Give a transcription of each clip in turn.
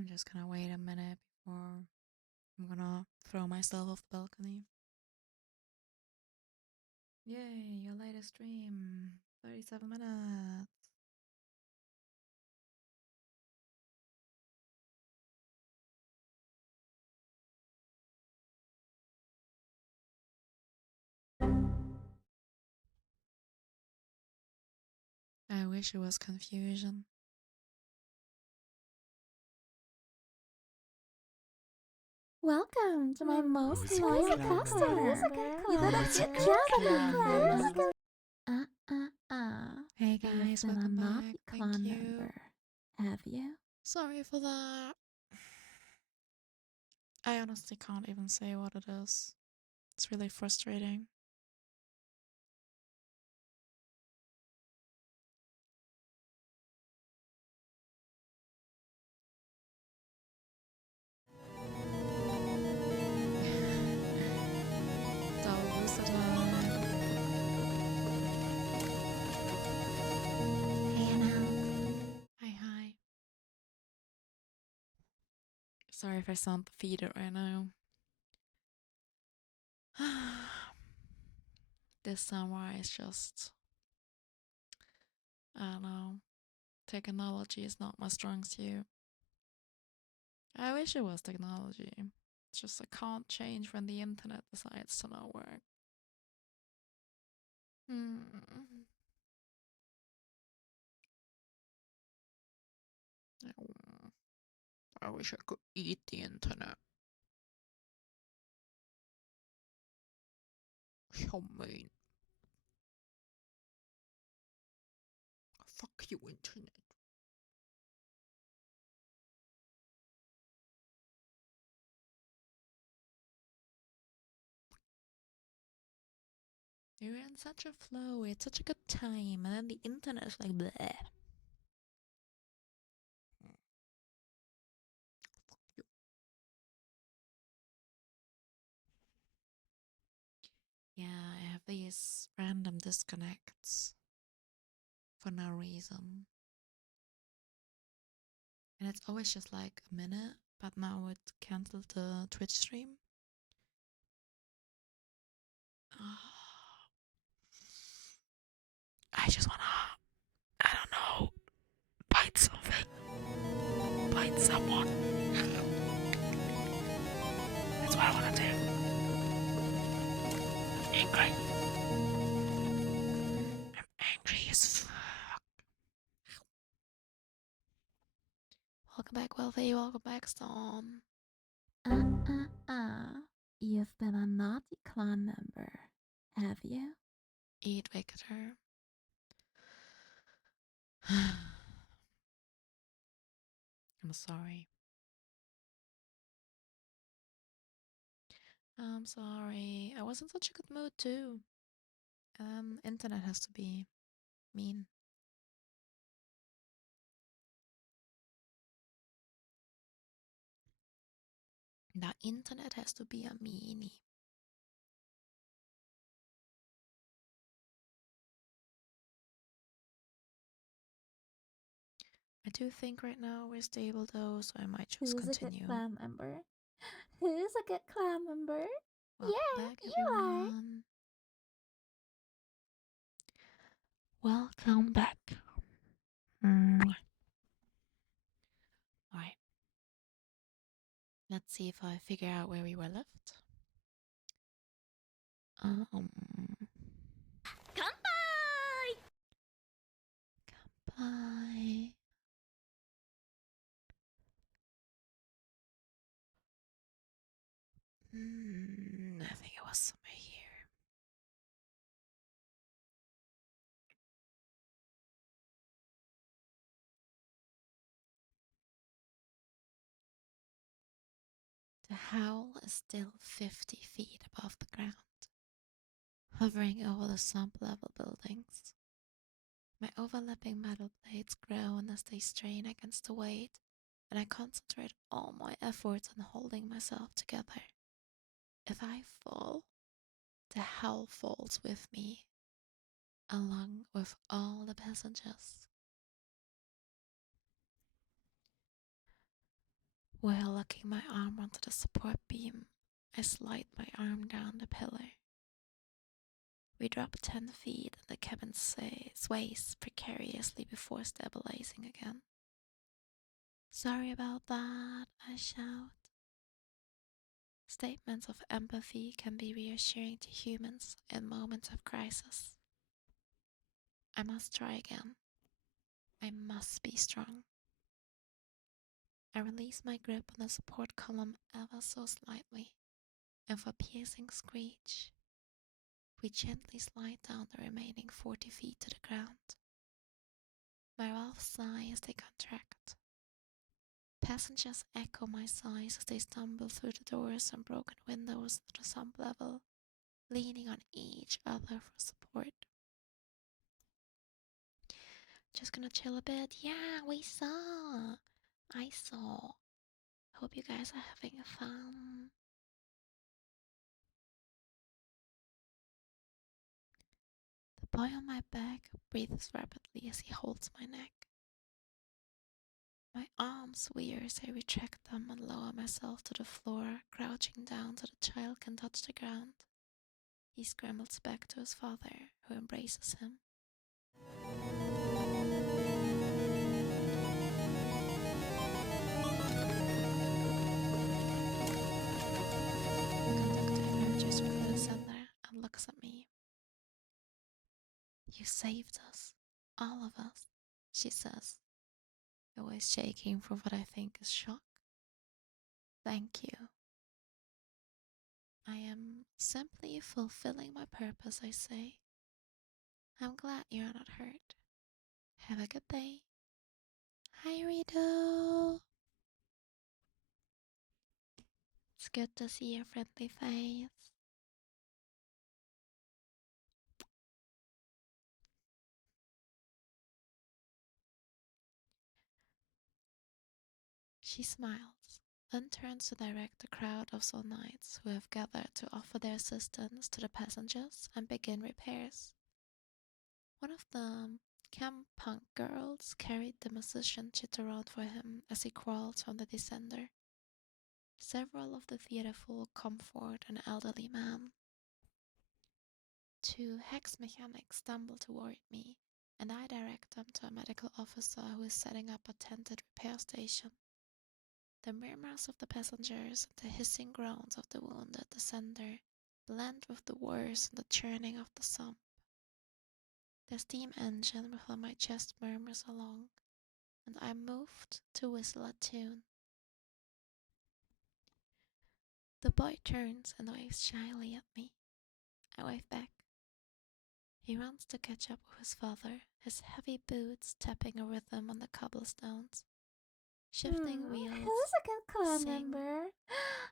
I'm just gonna wait a minute before I'm gonna throw myself off the balcony. Yay, your latest stream. 37 minutes. I wish it was confusion. Welcome to my most loyal customer. You did a good job, Hey guys, welcome back. Thank you. Member. Have you? Sorry for that. I honestly can't even say what it is. It's really frustrating. Double booster time. Hey now. Hi. Sorry if I sound defeated right now. This samurai is just, I don't know. Technology is not my strong suit. I wish it was technology. It's just I can't change when the internet decides to not work. I wish I could eat the internet. So mean. Fuck you, internet. You're in such a flow, it's such a good time, and then the internet is like bleh. Fuck you. Yeah, I have these random disconnects for no reason. And it's always just like a minute, but now it cancelled the Twitch stream. I just wanna, I don't know, bite something. Bite someone. That's what I wanna do. I'm angry. I'm angry as fuck. Welcome back, Wealthy. Welcome back, Storm. You've been a naughty clan member, have you? Eat Victor. I'm sorry. I'm sorry. I was in such a good mood too. Internet has to be mean. The internet has to be a meanie. I do think right now we're stable though, so I might just continue. Who's a good clan member? Who's a good clan member? Welcome back, everyone. Welcome back. Alright. Let's see if I figure out where we were left. Kanpai! Kanpai. I think it was somewhere here. The howl is still 50 feet above the ground, hovering over the sump level buildings. My overlapping metal blades groan as they strain against the weight, and I concentrate all my efforts on holding myself together. If I fall, the howl falls with me, along with all the passengers. While locking my arm onto the support beam, I slide my arm down the pillar. We drop 10 feet and the cabin sways precariously before stabilizing again. Sorry about that, I shout. Statements of empathy can be reassuring to humans in moments of crisis. I must try again. I must be strong. I release my grip on the support column ever so slightly, and with a piercing screech, we gently slide down the remaining 40 feet to the ground. My valves sigh as they contract. Passengers echo my sighs as they stumble through the doors and broken windows to the sump level, leaning on each other for support. Just gonna chill a bit. Yeah, we saw. I saw. Hope you guys are having fun. The boy on my back breathes rapidly as he holds my neck. My arms wear as I retract them and lower myself to the floor, crouching down so the child can touch the ground. He scrambles back to his father, who embraces him. Conductor emerges from the center and looks at me. You saved us. All of us, she says, her voice shaking from what I think is shock. Thank you. I am simply fulfilling my purpose, I say. I'm glad you're not hurt. Have a good day. Hi, Rito. It's good to see your friendly face. She smiles, then turns to direct the crowd of soul knights who have gathered to offer their assistance to the passengers and begin repairs. One of the camp punk girls carried the musician chit around for him as he crawled from the descender. Several of the theater full comfort an elderly man. Two hex mechanics stumble toward me, and I direct them to a medical officer who is setting up a tented repair station. The murmurs of the passengers and the hissing groans of the wounded descender blend with the whirs and the churning of the sump. The steam engine within my chest murmurs along, and I'm moved to whistle a tune. The boy turns and waves shyly at me. I wave back. He runs to catch up with his father, his heavy boots tapping a rhythm on the cobblestones. Shifting wheels. Who's a good clan member?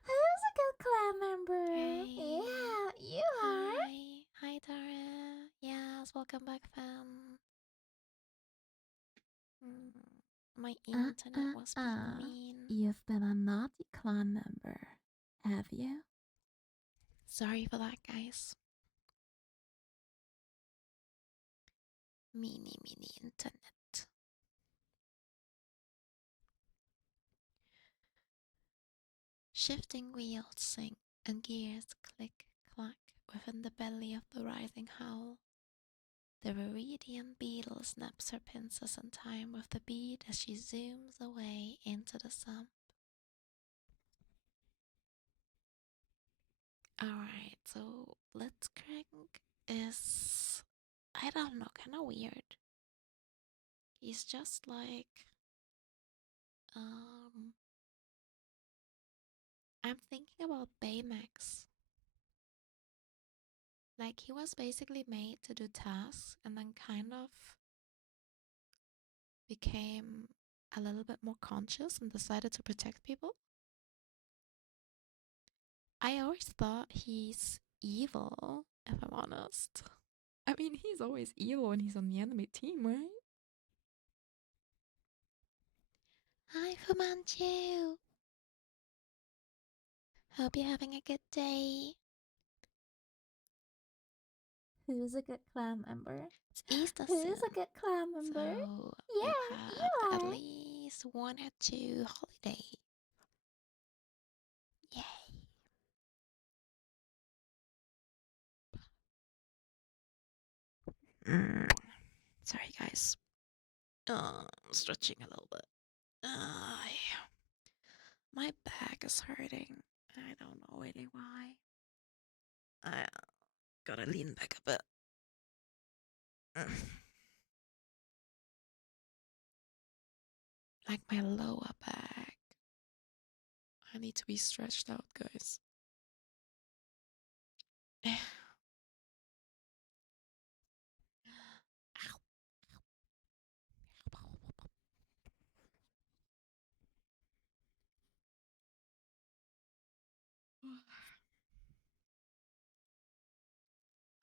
Who's a good clan member? Hey. Yeah, you are. Hi, Dara. Yes, welcome back, fam. My internet was being mean. You've been a naughty clan member, have you? Sorry for that, guys. Mini internet. Shifting wheels sing and gears click clack within the belly of the rising howl. The Viridian beetle snaps her pincers in time with the beat as she zooms away into the sump. Alright, so Blitzcrank is, I don't know, kinda weird. He's just like, I'm thinking about Baymax. Like, he was basically made to do tasks and then kind of became a little bit more conscious and decided to protect people. I always thought he's evil, if I'm honest. I mean, he's always evil when he's on the enemy team, right? Hi, Fu Manchu. Hope you're having a good day. Who's a good clan member? It's Easter Who's soon. a good clan member? So Yeah, we'll you have are. at least 1 or 2 holidays. Sorry, guys. I'm stretching a little bit. My back is hurting. I don't know really why. I gotta lean back a bit. Like my lower back. I need to be stretched out, guys.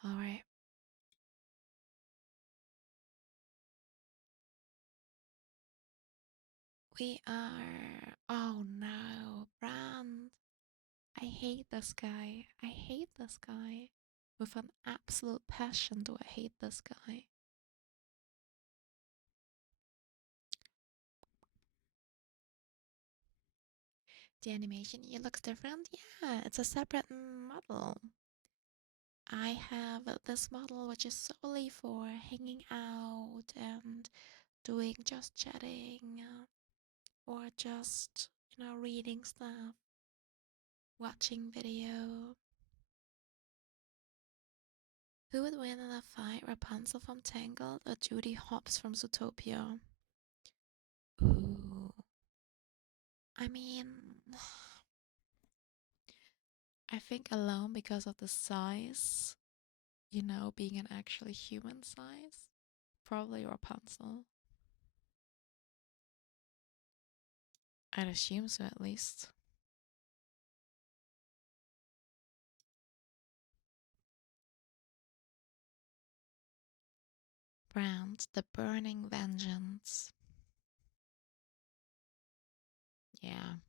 All right. We are. Oh no, Brand. I hate this guy. I hate this guy. With an absolute passion do I hate this guy. The animation here looks different. Yeah, it's a separate model. I have this model which is solely for hanging out and doing just chatting or just, reading stuff, watching video. Who would win in a fight, Rapunzel from Tangled or Judy Hopps from Zootopia? Ooh. I mean, I think alone because of the size, being an actually human size, probably Rapunzel. I'd assume so at least. Brand, the burning vengeance. Yeah.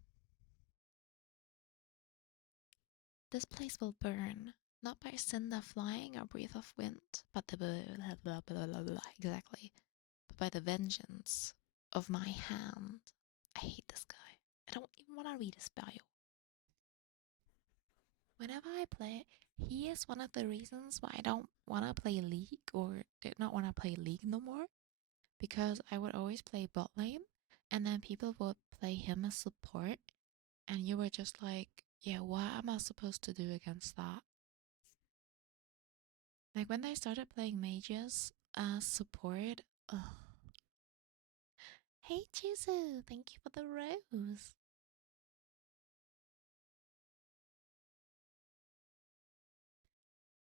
This place will burn, not by cinder flying or breath of wind, but the blah blah blah blah blah exactly, but by the vengeance of my hand. I hate this guy. I don't even want to read his bio. Whenever I play, he is one of the reasons why I don't want to play League or did not want to play League no more. Because I would always play bot lane and then people would play him as support. And you were just like, yeah, what am I supposed to do against that? Like when I started playing mages as support, ugh. Hey Chizu, thank you for the rose.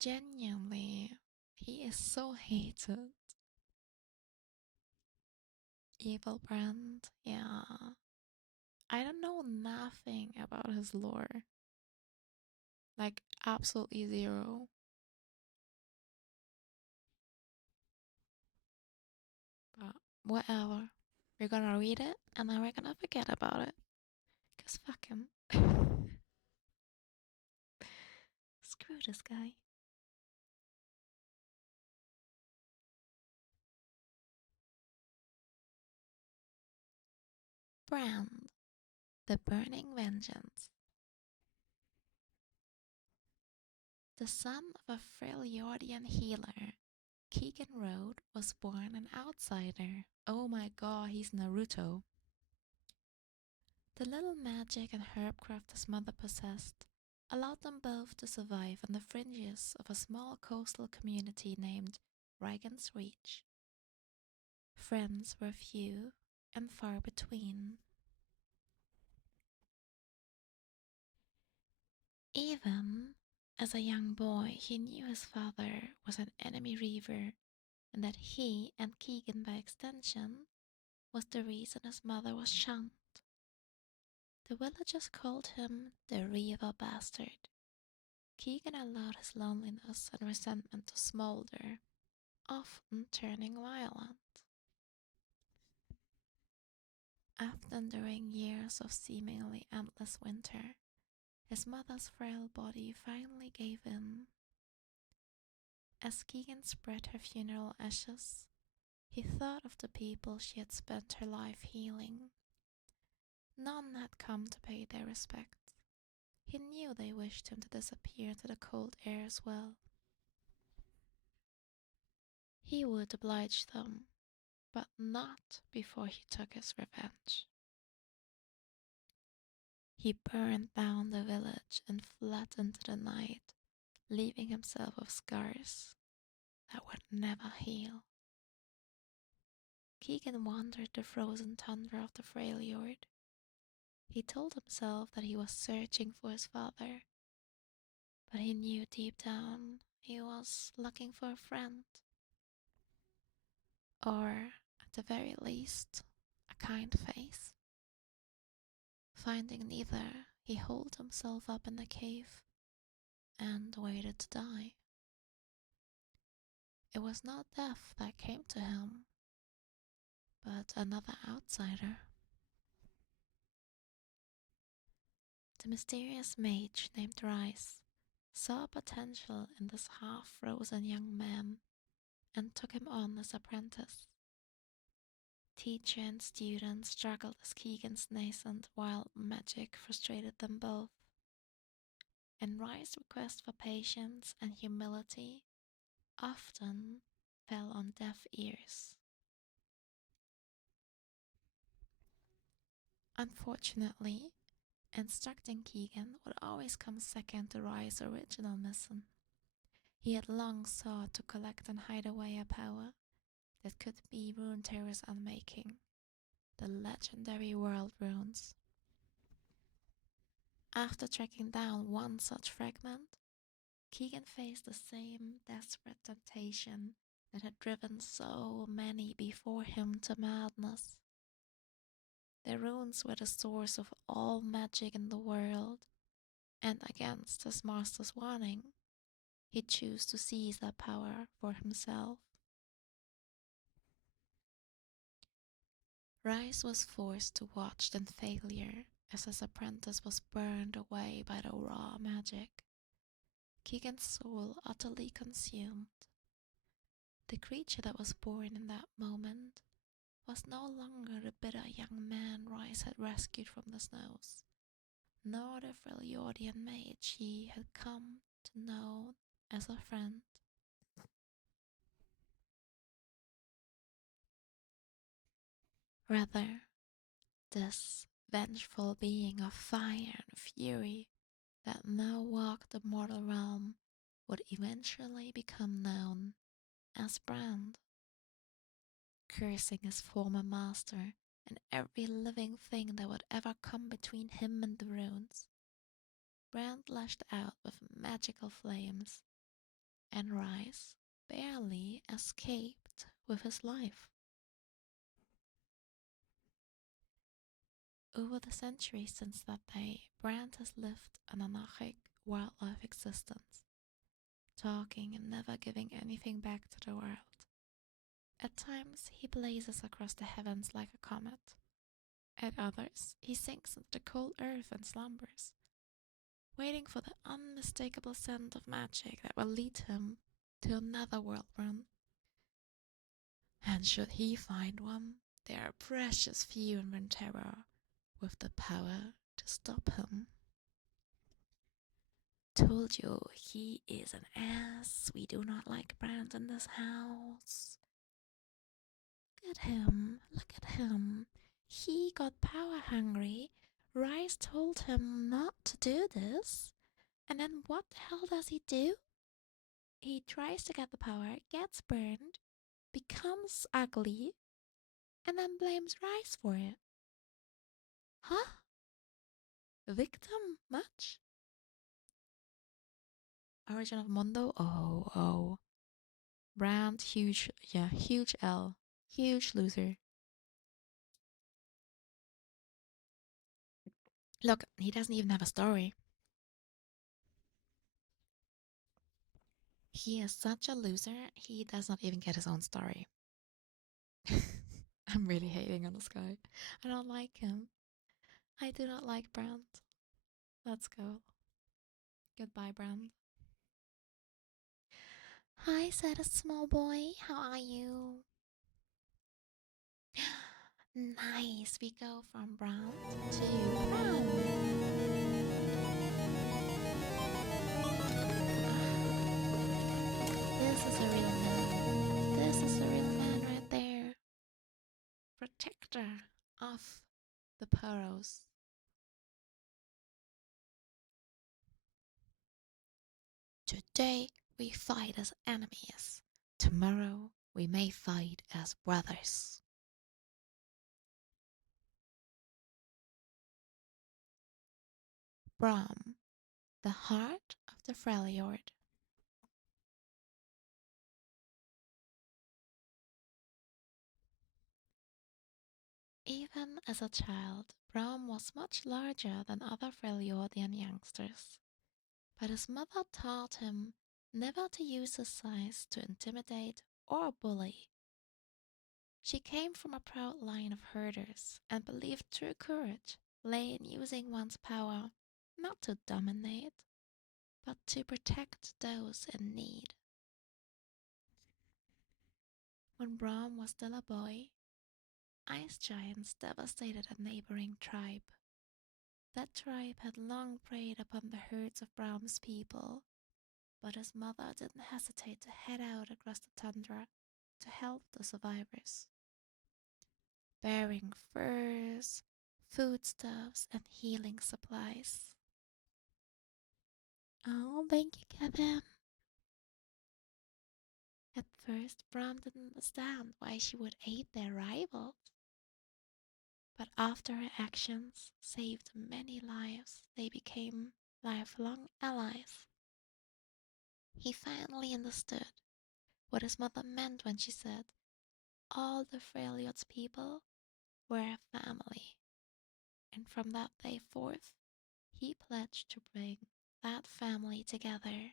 Genuinely, he is so hated. Evil brand, yeah. I don't know nothing about his lore. Like, absolutely zero. But whatever. We're gonna read it and then we're gonna forget about it. Cause fuck him. Screw this guy. Brand, the burning vengeance. The son of a Freljordian healer, Keegan Road was born an outsider. Oh my god, he's Naruto. The little magic and herbcraft his mother possessed allowed them both to survive on the fringes of a small coastal community named Dragon's Reach. Friends were few and far between. Even as a young boy, he knew his father was an enemy reaver and that he, and Keegan by extension, was the reason his mother was shunned. The villagers called him the Reaver Bastard. Keegan allowed his loneliness and resentment to smolder, often turning violent. After enduring years of seemingly endless winter, his mother's frail body finally gave in. As Keegan spread her funeral ashes, he thought of the people she had spent her life healing. None had come to pay their respect. He knew they wished him to disappear into the cold air as well. He would oblige them, but not before he took his revenge. He burned down the village and fled into the night, leaving himself with scars that would never heal. Keegan wandered the frozen tundra of the Freljord. He told himself that he was searching for his father, but he knew deep down he was looking for a friend. Or, at the very least, a kind face. Finding neither, he holed himself up in the cave and waited to die. It was not death that came to him, but another outsider. The mysterious mage named Rice saw potential in this half-frozen young man and took him on as apprentice. Teacher and student struggled as Keegan's nascent wild magic frustrated them both, and Rice's request for patience and humility often fell on deaf ears. Unfortunately, instructing Keegan would always come second to Rice's original mission. He had long sought to collect and hide away a power that could be Runeterra's unmaking, the legendary world runes. After tracking down one such fragment, Keegan faced the same desperate temptation that had driven so many before him to madness. The runes were the source of all magic in the world, and against his master's warning, he chose to seize that power for himself. Rice was forced to watch in failure as his apprentice was burned away by the raw magic, Keegan's soul utterly consumed. The creature that was born in that moment was no longer the bitter young man Rice had rescued from the snows, nor the Freljordian mage he had come to know as a friend. Rather, this vengeful being of fire and fury that now walked the mortal realm would eventually become known as Brand. Cursing his former master and every living thing that would ever come between him and the runes, Brand lashed out with magical flames, and Rice barely escaped with his life. Over the centuries since that day, Brand has lived an anarchic, wildlife existence, talking and never giving anything back to the world. At times, he blazes across the heavens like a comet. At others, he sinks into the cold earth and slumbers, waiting for the unmistakable scent of magic that will lead him to another world run. And should he find one, there are precious few in Runeterra with the power to stop him. Told you, he is an ass. We do not like Brand in this house. Look at him, look at him. He got power hungry. Rice told him not to do this. And then what the hell does he do? He tries to get the power, gets burned, becomes ugly, and then blames Rice for it. Huh? Victim much? Origin of Mondo? Oh. Brand, huge L. Huge loser. Look, he doesn't even have a story. He is such a loser, he does not even get his own story. I'm really hating on this guy. I don't like him. I do not like Brand. Let's go. Goodbye, Brand. Hi, said a small boy. How are you? Nice. We go from Brand to Brand. This is a real man. This is protector of the Poros. Today we fight as enemies. Tomorrow we may fight as brothers. Brahm, the heart of the Freljord. Even as a child, Brahm was much larger than other Freljordian youngsters, but his mother taught him never to use his size to intimidate or bully. She came from a proud line of herders and believed true courage lay in using one's power not to dominate, but to protect those in need. When Brahm was still a boy, ice giants devastated a neighboring tribe. That tribe had long preyed upon the herds of Brahm's people, but his mother didn't hesitate to head out across the tundra to help the survivors. Bearing furs, foodstuffs, and healing supplies. Oh, thank you, Kevin. At first, Brahm didn't understand why she would aid their rivals. But after her actions saved many lives, they became lifelong allies. He finally understood what his mother meant when she said all the Freljord's people were a family. And from that day forth, he pledged to bring that family together.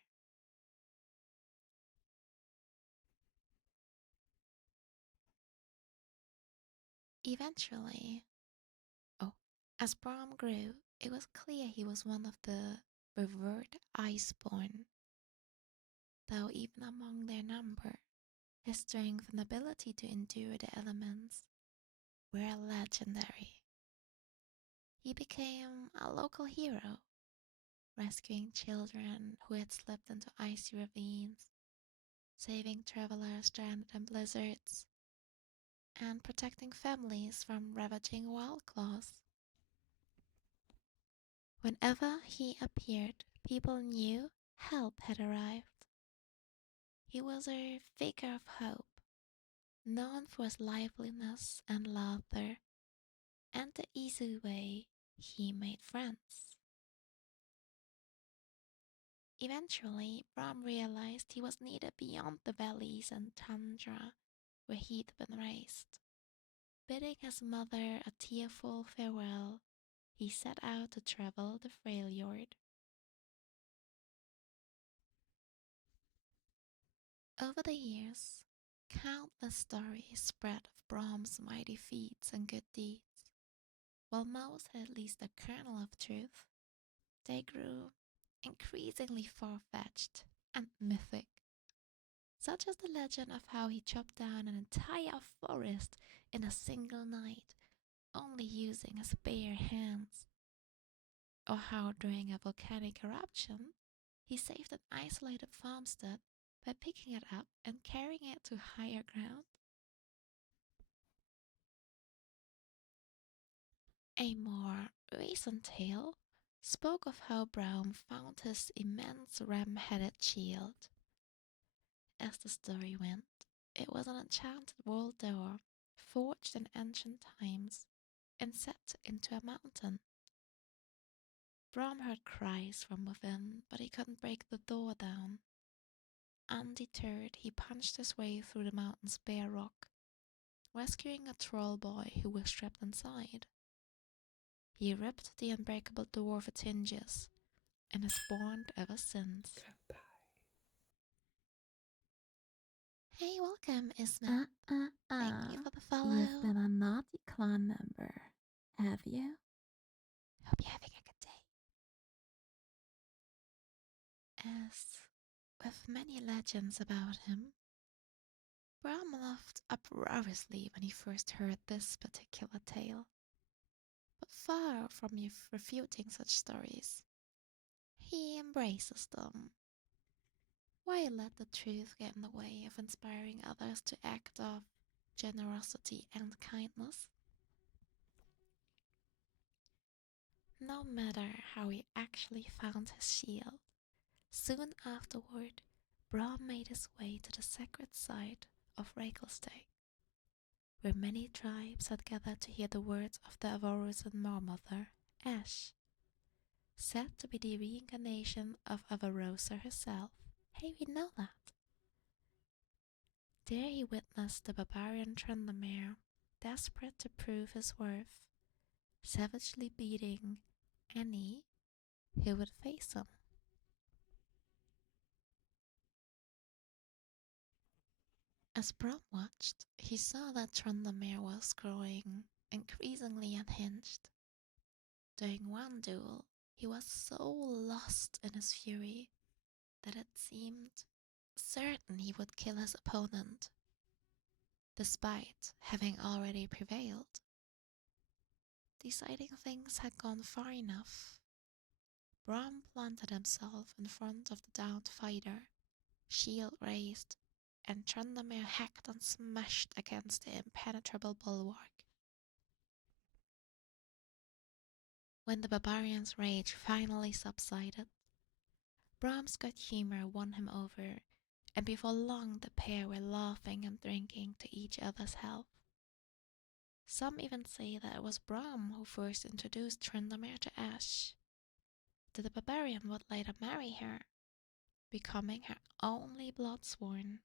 Eventually, as Brahm grew, it was clear he was one of the revered Iceborn, though even among their number, his strength and ability to endure the elements were legendary. He became a local hero, rescuing children who had slipped into icy ravines, saving travelers stranded in blizzards, and protecting families from ravaging wildclaws. Whenever he appeared, people knew help had arrived. He was a figure of hope, known for his liveliness and laughter, and the easy way he made friends. Eventually, Brahm realized he was needed beyond the valleys and tundra where he'd been raised. Bidding his mother a tearful farewell, he set out to travel the Freljord. Over the years, countless stories spread of Brahm's mighty feats and good deeds. While most had at least a kernel of truth, they grew increasingly far-fetched and mythic, such as the legend of how he chopped down an entire forest in a single night, only using his bare hands, or how during a volcanic eruption, he saved an isolated farmstead by picking it up and carrying it to higher ground. A more recent tale spoke of how Brahm found his immense ram-headed shield. As the story went, it was an enchanted world door, forged in ancient times, and set into a mountain. Brahm heard cries from within, but he couldn't break the door down. Undeterred, he punched his way through the mountain's bare rock, rescuing a troll boy who was trapped inside. He ripped the unbreakable door for hinges, and has borne ever since. Hey, welcome, Isma. Thank you for the follow. You've been a naughty clan member, have you? Hope you're having a good day. As with many legends about him, Brahm laughed uproariously when he first heard this particular tale. But far from refuting such stories, he embraces them. Why let the truth get in the way of inspiring others to act of generosity and kindness? No matter how he actually found his shield, soon afterward, Brahm made his way to the sacred site of Regelsteg, where many tribes had gathered to hear the words of the Avarosan Marmother, Ash, said to be the reincarnation of Avarosa herself. Hey, we know that. There he witnessed the barbarian Trandamere, desperate to prove his worth, savagely beating any who would face him. As Brom watched, he saw that Trandamere was growing increasingly unhinged. During one duel, he was so lost in his fury that it seemed certain he would kill his opponent, despite having already prevailed. Deciding things had gone far enough, Brom planted himself in front of the downed fighter, shield raised, and Trandamere hacked and smashed against the impenetrable bulwark. When the barbarian's rage finally subsided, Brom's good humor won him over, and before long the pair were laughing and drinking to each other's health. Some even say that it was Brom who first introduced Trandamere to Ash, that the barbarian would later marry her, becoming her only bloodsworn.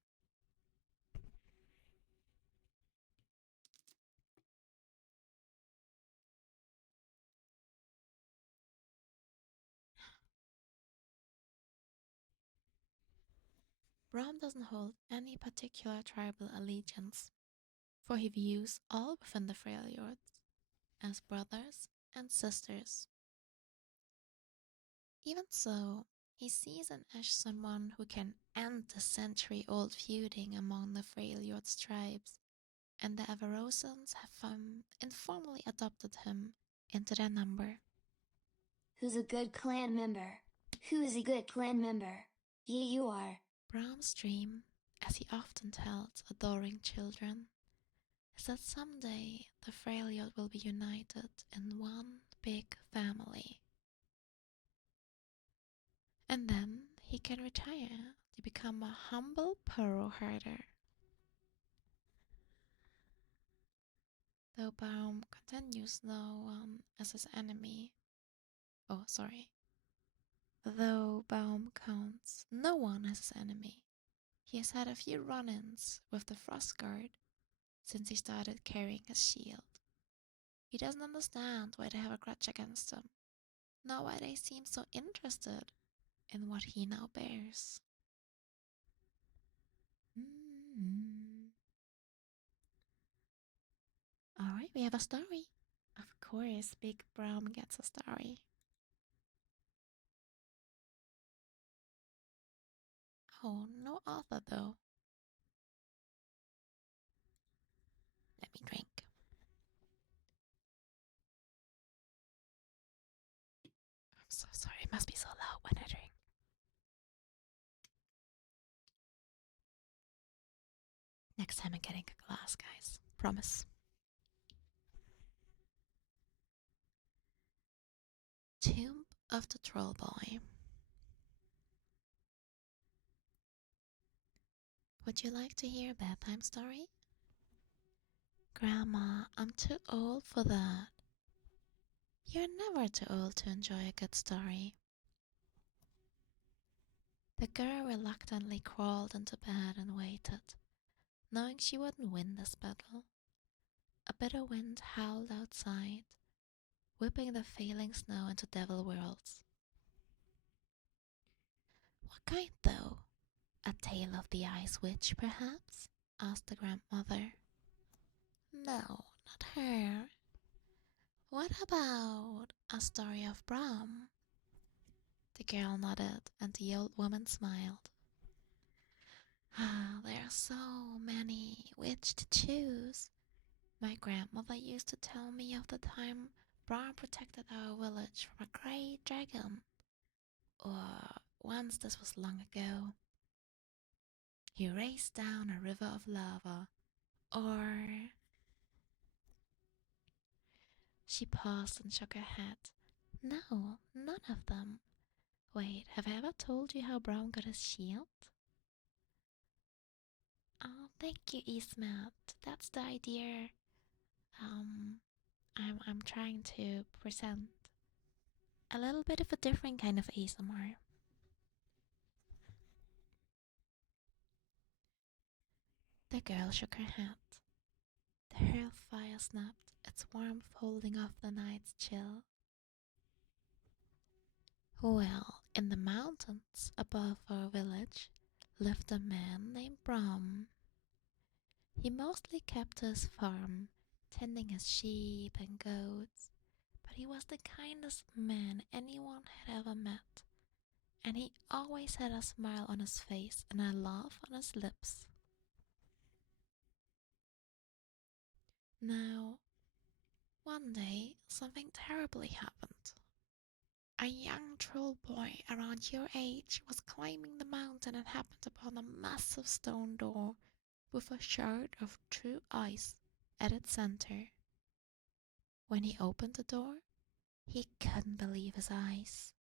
Brom doesn't hold any particular tribal allegiance, for he views all within the Freljords as brothers and sisters. Even so, he sees in Ash someone who can end the century-old feuding among the Freljords tribes, and the Avarosans have informally adopted him into their number. Who's a good clan member? Who is a good clan member? Yeah, you are. Brom's dream, as he often tells adoring children, is that someday the Freljord will be united in one big family. And then he can retire to become a humble pearl herder. Though Baum continues no one as his enemy. Though Baum counts no one as his enemy, he has had a few run-ins with the Frost Guard since he started carrying his shield. He doesn't understand why they have a grudge against him, nor why they seem so interested in what he now bears. Alright, we have a story. Of course, Big Brown gets a story. Oh, no author though. Let me drink. I'm so sorry, it must be so loud when I drink. Next time I'm getting a glass, guys. Promise. Tomb of the Troll Boy. Would you like to hear a bedtime story? Grandma, I'm too old for that. You're never too old to enjoy a good story. The girl reluctantly crawled into bed and waited, knowing she wouldn't win this battle. A bitter wind howled outside, whipping the failing snow into devil worlds. What kind, though? A tale of the Ice Witch, perhaps? Asked the grandmother. No, not her. What about a story of Bram? The girl nodded, and the old woman smiled. Ah, there are so many which to choose. My grandmother used to tell me of the time Bram protected our village from a great dragon. Or once, this was long ago, he raced down a river of lava, Or she paused and shook her head. No, none of them. Wait, have I ever told you how Brown got his shield? Oh, thank you, Ismet. That's the idea. Um, I'm trying to present a little bit of a different kind of ASMR. The girl shook her head. The hearth fire snapped, its warmth holding off the night's chill. Well, in the mountains above our village lived a man named Brahm. He mostly kept to his farm, tending his sheep and goats, but he was the kindest man anyone had ever met, and he always had a smile on his face and a laugh on his lips. Now, one day, something terribly happened. A young troll boy around your age was climbing the mountain and happened upon a massive stone door with a shard of true ice at its center. When he opened the door, he couldn't believe his eyes.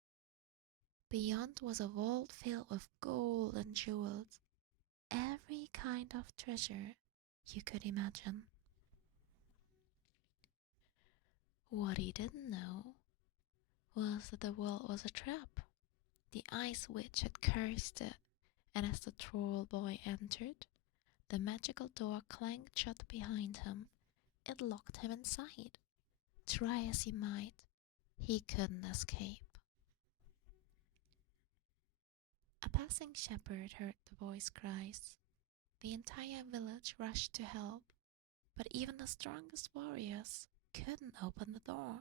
Beyond was a vault filled with gold and jewels, every kind of treasure you could imagine. What he didn't know was that the vault was a trap. The ice witch had cursed it, and as the troll boy entered, the magical door clanged shut behind him. It locked him inside. Try as he might, he couldn't escape. A passing shepherd heard the boy's cries. The entire village rushed to help, but even the strongest warriors couldn't open the door.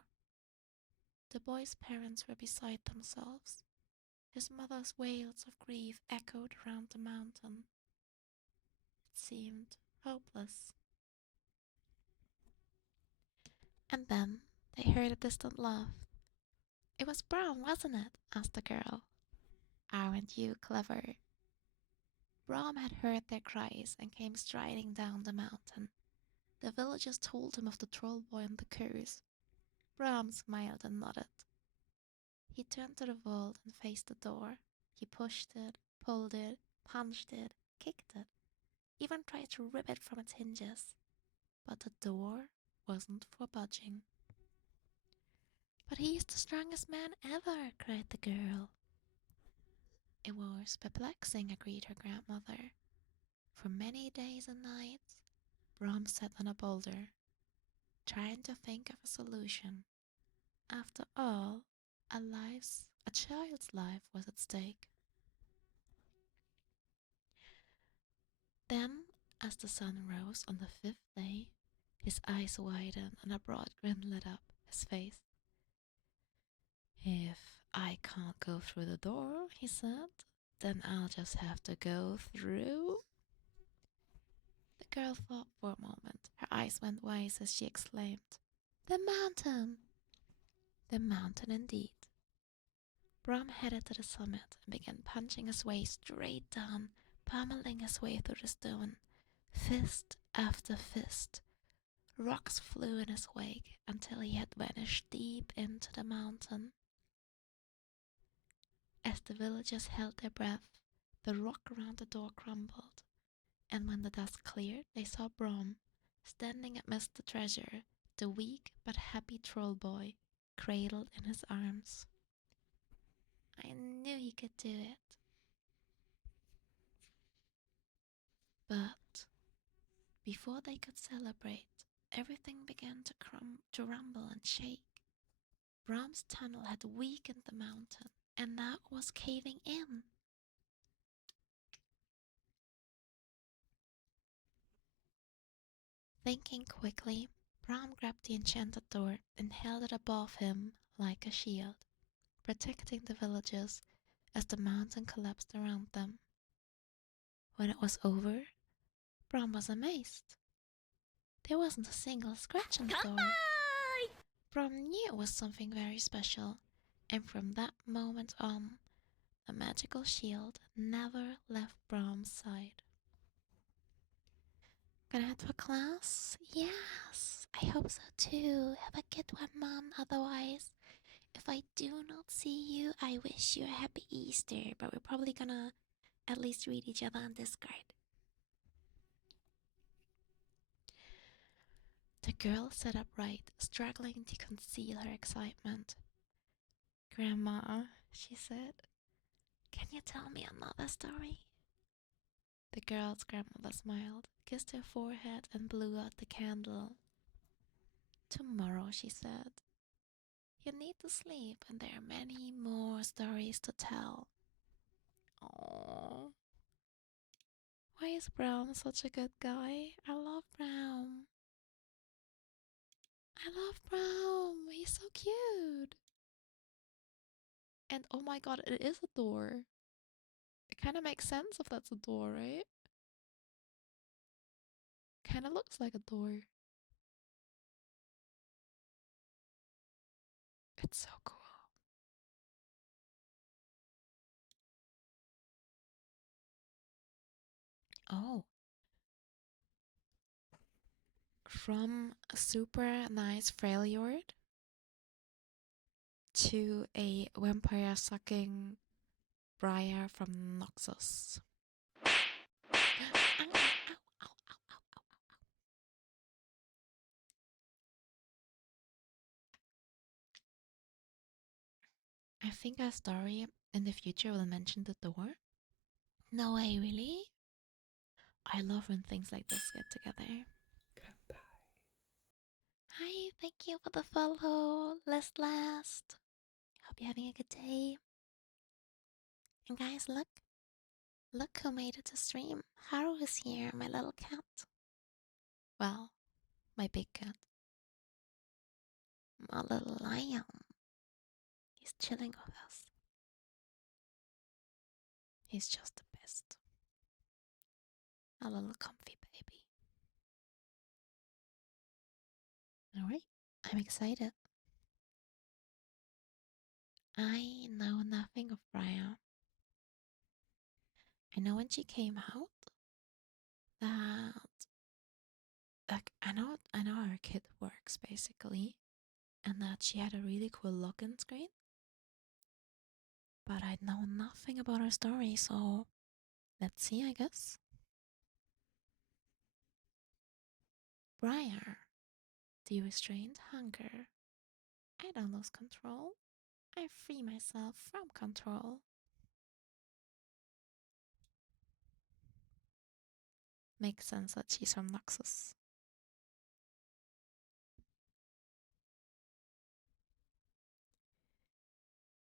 The boy's parents were beside themselves. His mother's wails of grief echoed around the mountain. It seemed hopeless. And then they heard a distant laugh. It was Brown, wasn't it? Asked the girl. Aren't you clever? Brom had heard their cries and came striding down the mountain. The villagers told him of the troll boy and the curse. Brom smiled and nodded. He turned to the vault and faced the door. He pushed it, pulled it, punched it, kicked it, even tried to rip it from its hinges. But the door wasn't for budging. But he's the strongest man ever, cried the girl. It was perplexing, agreed her grandmother. For many days and nights, Brom sat on a boulder, trying to think of a solution. After all, a child's life was at stake. Then, as the sun rose on the fifth day, his eyes widened and a broad grin lit up his face. If I can't go through the door, he said, then I'll just have to go through. The girl thought for a moment. Her eyes went wide as she exclaimed, "The mountain!" The mountain indeed. Brom headed to the summit and began punching his way straight down, pummeling his way through the stone, fist after fist. Rocks flew in his wake until he had vanished deep into the mountain. As the villagers held their breath, the rock around the door crumbled, and when the dust cleared, they saw Brom standing amidst the treasure, the weak but happy troll boy, cradled in his arms. I knew he could do it. But before they could celebrate, everything began to rumble and shake. Brom's tunnel had weakened the mountain, and now it was caving in. Thinking quickly, Brom grabbed the enchanted door and held it above him like a shield, protecting the villagers as the mountain collapsed around them. When it was over, Brom was amazed. There wasn't a single scratch on the door. Brom knew it was something very special, and from that moment on, the magical shield never left Brom's side. Gonna head for class? Yes, I hope so too. Have a good one, Mom. Otherwise, if I do not see you, I wish you a happy Easter, but we're probably gonna at least read each other on Discord. The girl sat upright, struggling to conceal her excitement. Grandma, she said, can you tell me another story? The girl's grandmother smiled, kissed her forehead, and blew out the candle. Tomorrow, she said. You need to sleep, and there are many more stories to tell. Oh, why is Brown such a good guy? I love Brown. I love Brown. He's so cute. And oh my god, it is a door. It kind of makes sense if that's a door, right? Kind of looks like a door. It's so cool. Oh, from a super nice Freljord to a vampire sucking Briar from Noxus. Ow, ow, ow, ow, ow, ow. I think our story in the future will mention the door. No way, really? I love when things like this get together. Goodbye. Hi, thank you for the follow. Last. Hope you're having a good day. And guys, look. Look who made it to stream. Haru is here, my little cat. Well, my big cat. My little lion. He's chilling with us. He's just the best. A little comfy baby. Alright, I'm excited. I know nothing of Briar. I know when she came out that like I know how her kid works basically, and that she had a really cool login screen. But I know nothing about her story, so let's see, I guess. Briar, the restrained hunger. I don't lose control. I free myself from control. Makes sense that she's from Noxus.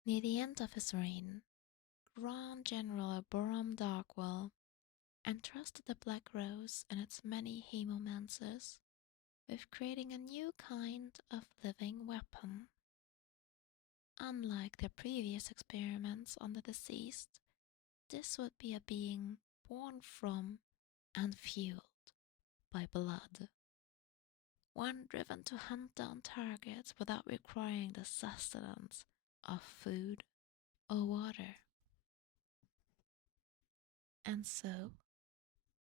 Near the end of his reign, Grand General Borom Darkwell entrusted the Black Rose and its many hemomancers with creating a new kind of living weapon. Unlike their previous experiments on the deceased, this would be a being born from and fueled by blood. One driven to hunt down targets without requiring the sustenance of food or water. And so,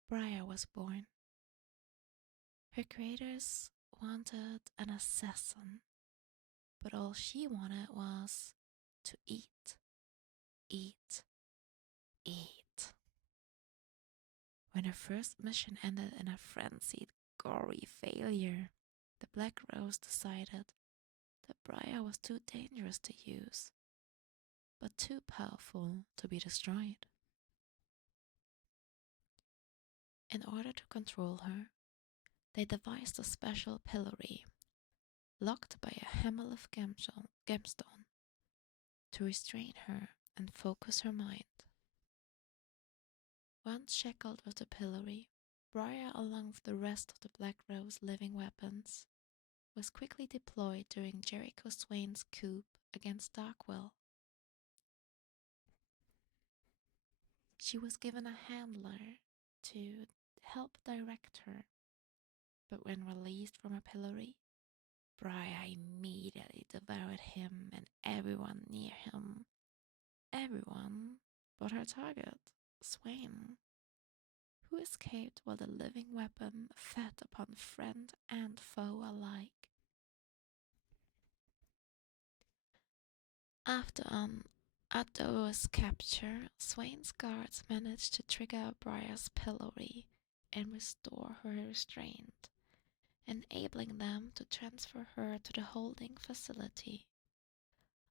Briar was born. Her creators wanted an assassin, but all she wanted was to eat, eat, eat. When her first mission ended in a frenzied, gory failure, the Black Rose decided that Briar was too dangerous to use, but too powerful to be destroyed. In order to control her, they devised a special pillory, locked by a Hammerlith gemstone, to restrain her and focus her mind. Once shackled with the pillory, Briar, along with the rest of the Black Rose living weapons, was quickly deployed during Jericho Swain's coup against Darkwell. She was given a handler to help direct her, but when released from her pillory, Briar immediately devoured him and everyone near him. Everyone but her target, Swain, who escaped while the living weapon fed upon friend and foe alike. After an arduous capture, Swain's guards managed to trigger Briar's pillory and restore her restraint, enabling them to transfer her to the holding facility.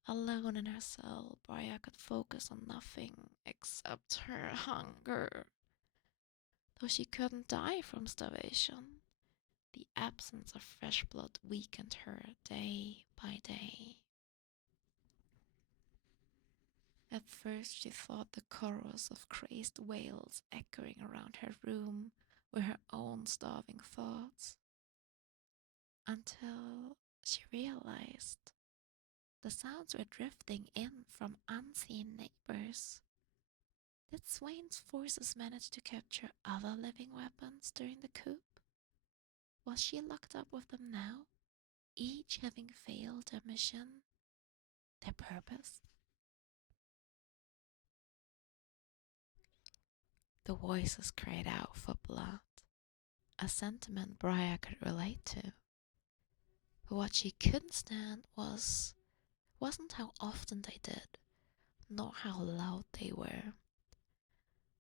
Alone in her cell, Briar could focus on nothing except her hunger. Though she couldn't die from starvation, the absence of fresh blood weakened her day by day. At first she thought the chorus of crazed wails echoing around her room were her own starving thoughts, until she realized the sounds were drifting in from unseen neighbors. Did Swain's forces manage to capture other living weapons during the coup? Was she locked up with them now, each having failed their mission, their purpose? The voices cried out for blood, a sentiment Briar could relate to. But what she couldn't stand wasn't how often they did, nor how loud they were,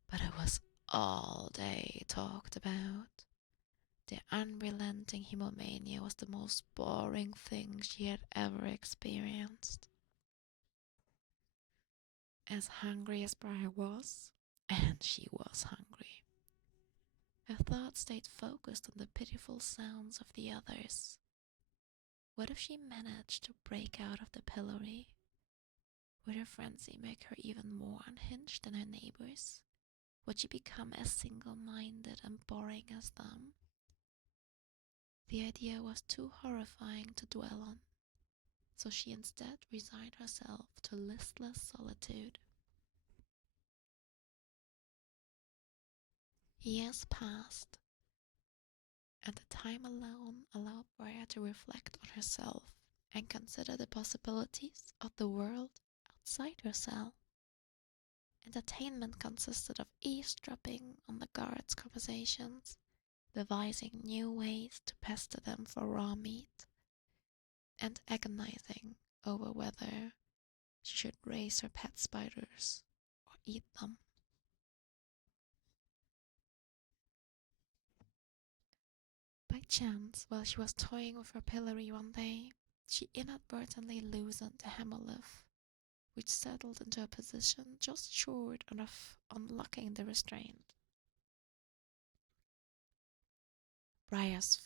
but it was all they talked about. Their unrelenting hemomania was the most boring thing she had ever experienced. As hungry as Briar was, and she was hungry, her thoughts stayed focused on the pitiful sounds of the others. What if she managed to break out of the pillory? Would her frenzy make her even more unhinged than her neighbors? Would she become as single-minded and boring as them? The idea was too horrifying to dwell on, so she instead resigned herself to listless solitude. Years passed, and the time alone allowed Briar to reflect on herself and consider the possibilities of the world outside her cell. Entertainment consisted of eavesdropping on the guards' conversations, devising new ways to pester them for raw meat, and agonizing over whether she should raise her pet spiders or eat them. By chance, while she was toying with her pillory one day, she inadvertently loosened the hammer lift, which settled into a position just short of unlocking the restraint. Briar's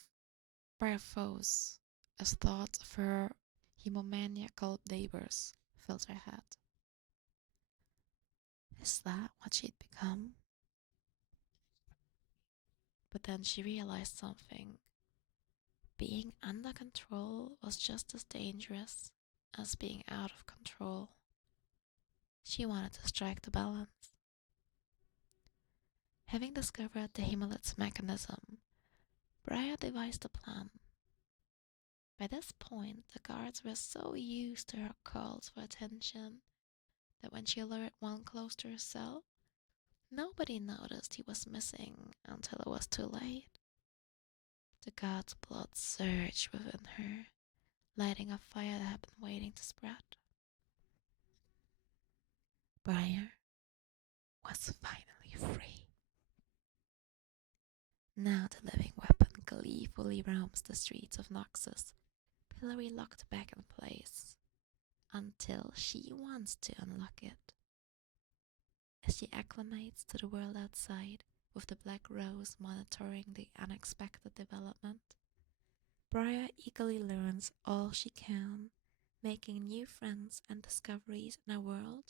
foes, as thoughts of her hemomaniacal neighbors filled her head. Is that what she'd become? But then she realized something. Being under control was just as dangerous as being out of control. She wanted to strike the balance. Having discovered the Himalid's mechanism, Briar devised a plan. By this point, the guards were so used to her calls for attention that when she lured one close to her cell, nobody noticed he was missing until it was too late. The god's blood surged within her, lighting a fire that had been waiting to spread. Briar was finally free. Now the living weapon gleefully roams the streets of Noxus, pillory locked back in place, until she wants to unlock it. As she acclimates to the world outside, with the Black Rose monitoring the unexpected development, Briar eagerly learns all she can, making new friends and discoveries in a world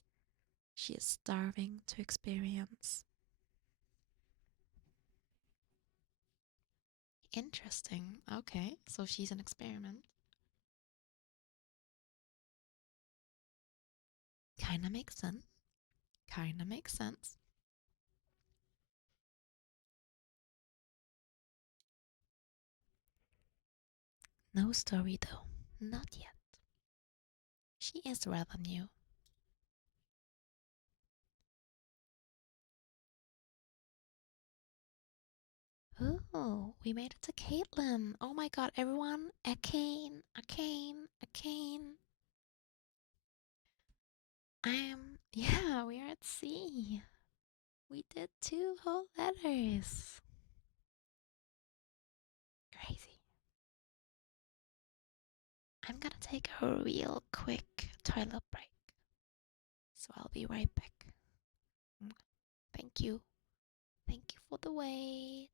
she is starving to experience. Interesting. Okay, so she's an experiment. Kinda makes sense. Kinda makes sense. No story though. Not yet. She is rather new. Ooh, we made it to Caitlin. Oh my god, everyone. A cane, a cane, a cane. Yeah, we are at sea. We did 2 whole letters. Crazy. I'm gonna take a real quick toilet break. So I'll be right back. Thank you. Thank you for the wait.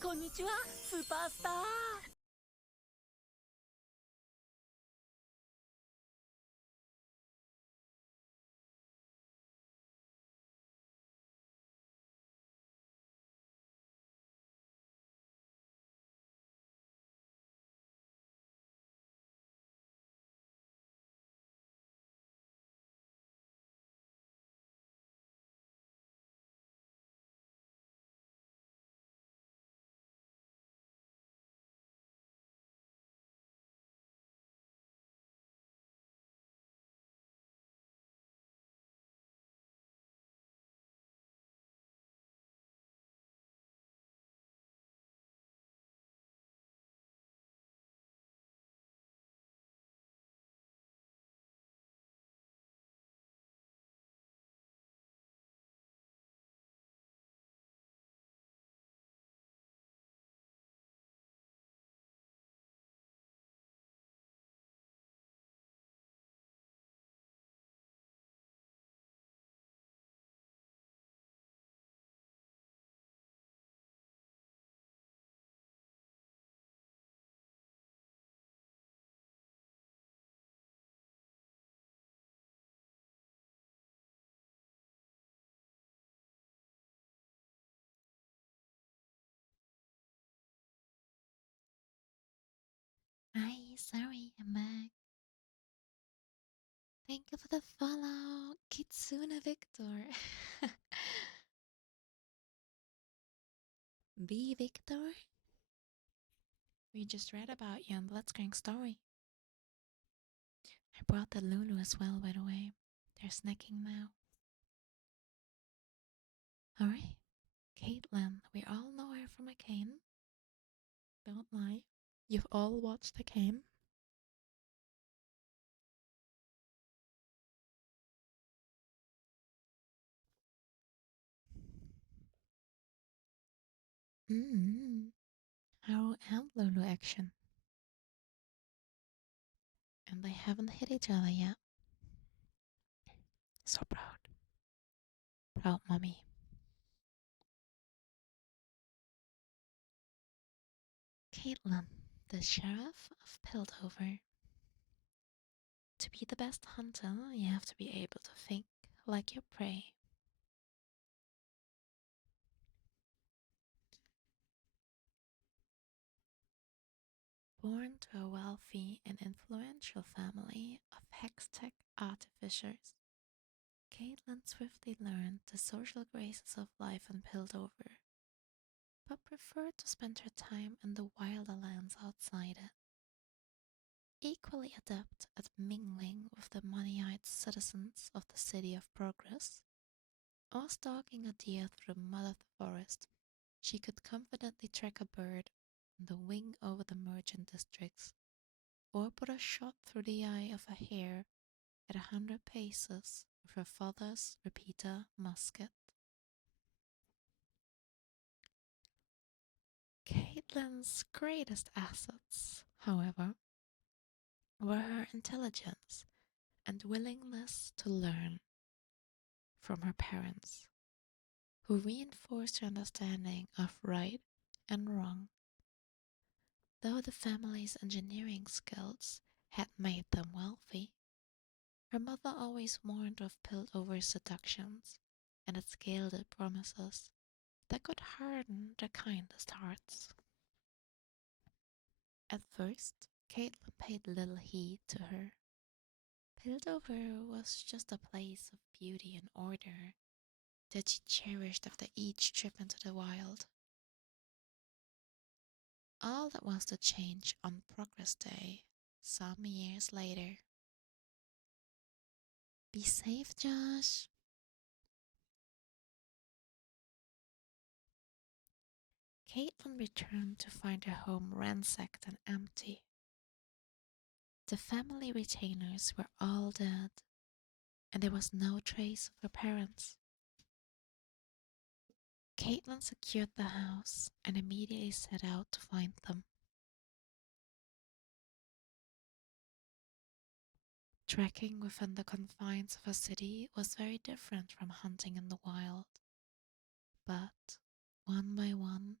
Konnichiwa, スーパースター。Hi, sorry, I'm back. Thank you for the follow, Kitsuna Victor. B Victor? We just read about you in Blitzcrank story. I brought the Lulu as well, by the way. They're snacking now. Alright, Caitlin, we all know her from a cane. Don't lie. You've all watched a cane. Mm-hmm. Haru and Lulu action. And they haven't hit each other yet. So proud. Proud mommy. Caitlin, the sheriff of Piltover. To be the best hunter, you have to be able to think like your prey. Born to a wealthy and influential family of Hextech artificers, Caitlin swiftly learned the social graces of life in Piltover, but preferred to spend her time in the wilder lands outside it. Equally adept at mingling with the money-eyed citizens of the City of Progress, or stalking a deer through the mud of the forest, she could confidently track a bird on the wing over the merchant districts, or put a shot through the eye of a hare at 100 paces with her father's repeater musket. Caitlin's greatest assets, however, were her intelligence and willingness to learn from her parents, who reinforced her understanding of right and wrong. Though the family's engineering skills had made them wealthy, her mother always warned of Piltover's seductions and its gilded promises that could harden the kindest hearts. At first, Caitlin paid little heed to her. Piltover was just a place of beauty and order that she cherished after each trip into the wild. All that was to change on Progress Day, some years later. Be safe, Josh. Caitlin returned to find her home ransacked and empty. The family retainers were all dead, and there was no trace of her parents. Caitlin secured the house and immediately set out to find them. Trekking within the confines of a city was very different from hunting in the wild. But, one by one,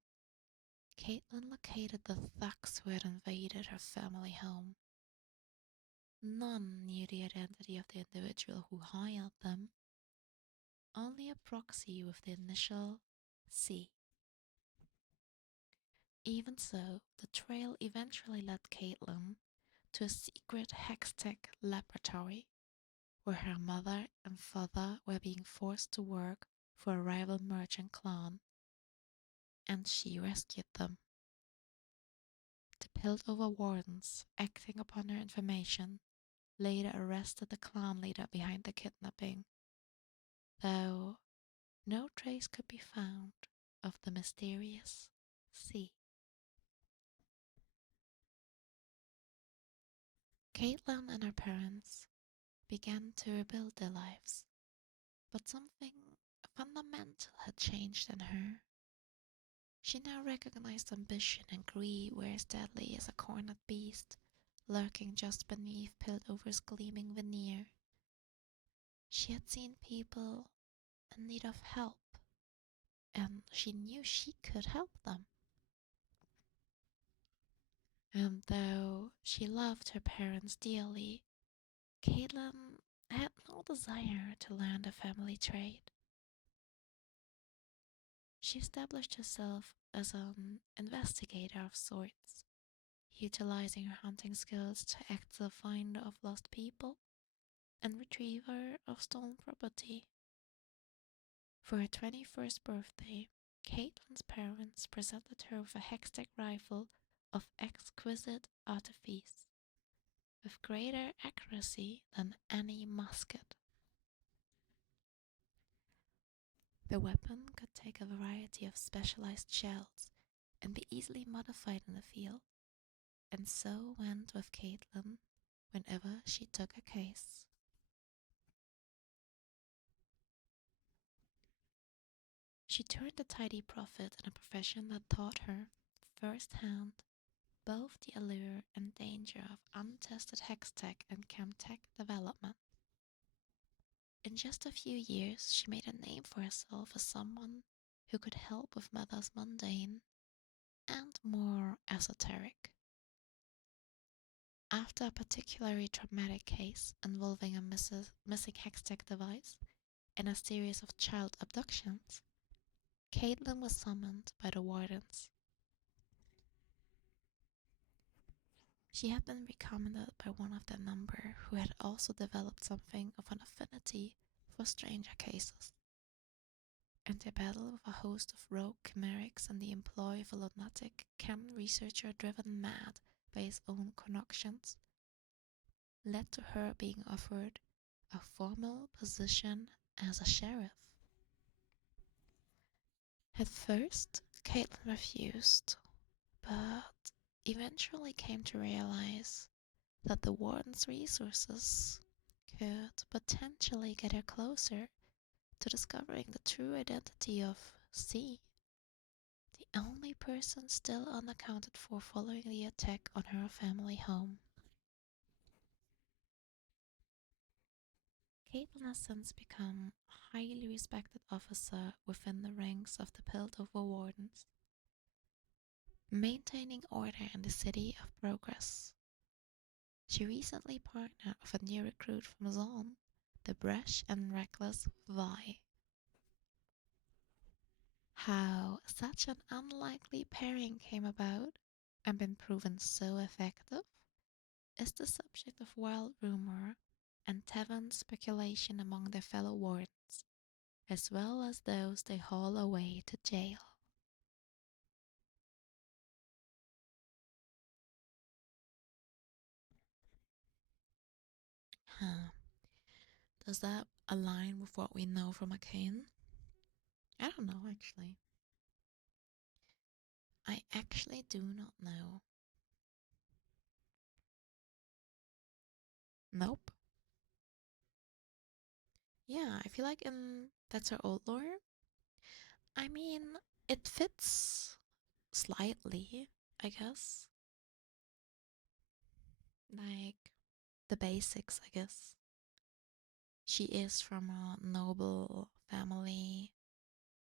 Caitlin located the thugs who had invaded her family home. None knew the identity of the individual who hired them, only a proxy with the initial C. Even so, the trail eventually led Caitlin to a secret Hextech laboratory where her mother and father were being forced to work for a rival merchant clan, and she rescued them. The Piltover wardens, acting upon her information, later arrested the clan leader behind the kidnapping, though no trace could be found of the mysterious C. Caitlin and her parents began to rebuild their lives, but something fundamental had changed in her. She now recognized ambition and greed were as deadly as a cornered beast, lurking just beneath Piltover's gleaming veneer. She had seen people in need of help, and she knew she could help them. And though she loved her parents dearly, Caitlin had no desire to learn the family trade. She established herself as an investigator of sorts, utilizing her hunting skills to act as a finder of lost people and retriever of stolen property. For her 21st birthday, Caitlin's parents presented her with a Hextech rifle of exquisite artifice, with greater accuracy than any musket. The weapon could take a variety of specialized shells and be easily modified in the field, and so went with Caitlin whenever she took a case. She turned a tidy profit in a profession that taught her, firsthand, both the allure and danger of untested hextech and chemtech development. In just a few years, she made a name for herself as someone who could help with matters mundane and more esoteric. After a particularly traumatic case involving a missing hextech device and a series of child abductions, Caitlin was summoned by the wardens. She had been recommended by one of their number who had also developed something of an affinity for stranger cases. And their battle with a host of rogue chimerics and the employ of a lunatic chem researcher driven mad by his own connections led to her being offered a formal position as a sheriff. At first, Caitlin refused, but eventually came to realize that the warden's resources could potentially get her closer to discovering the true identity of C, the only person still unaccounted for following the attack on her family home. Caitlin has since become a highly respected officer within the ranks of the Piltover Wardens, maintaining order in the city of progress. She recently partnered with a new recruit from Zon, the brash and reckless Vi. How such an unlikely pairing came about and been proven so effective is the subject of wild rumor and tavern speculation among their fellow wardens, as well as those they haul away to jail. Huh. Does that align with what we know from McCain? I don't know, actually. I actually do not know. Nope. Yeah, I feel like in That's Our Old Lore. I mean, it fits slightly, I guess. Like the basics, I guess. She is from a noble family.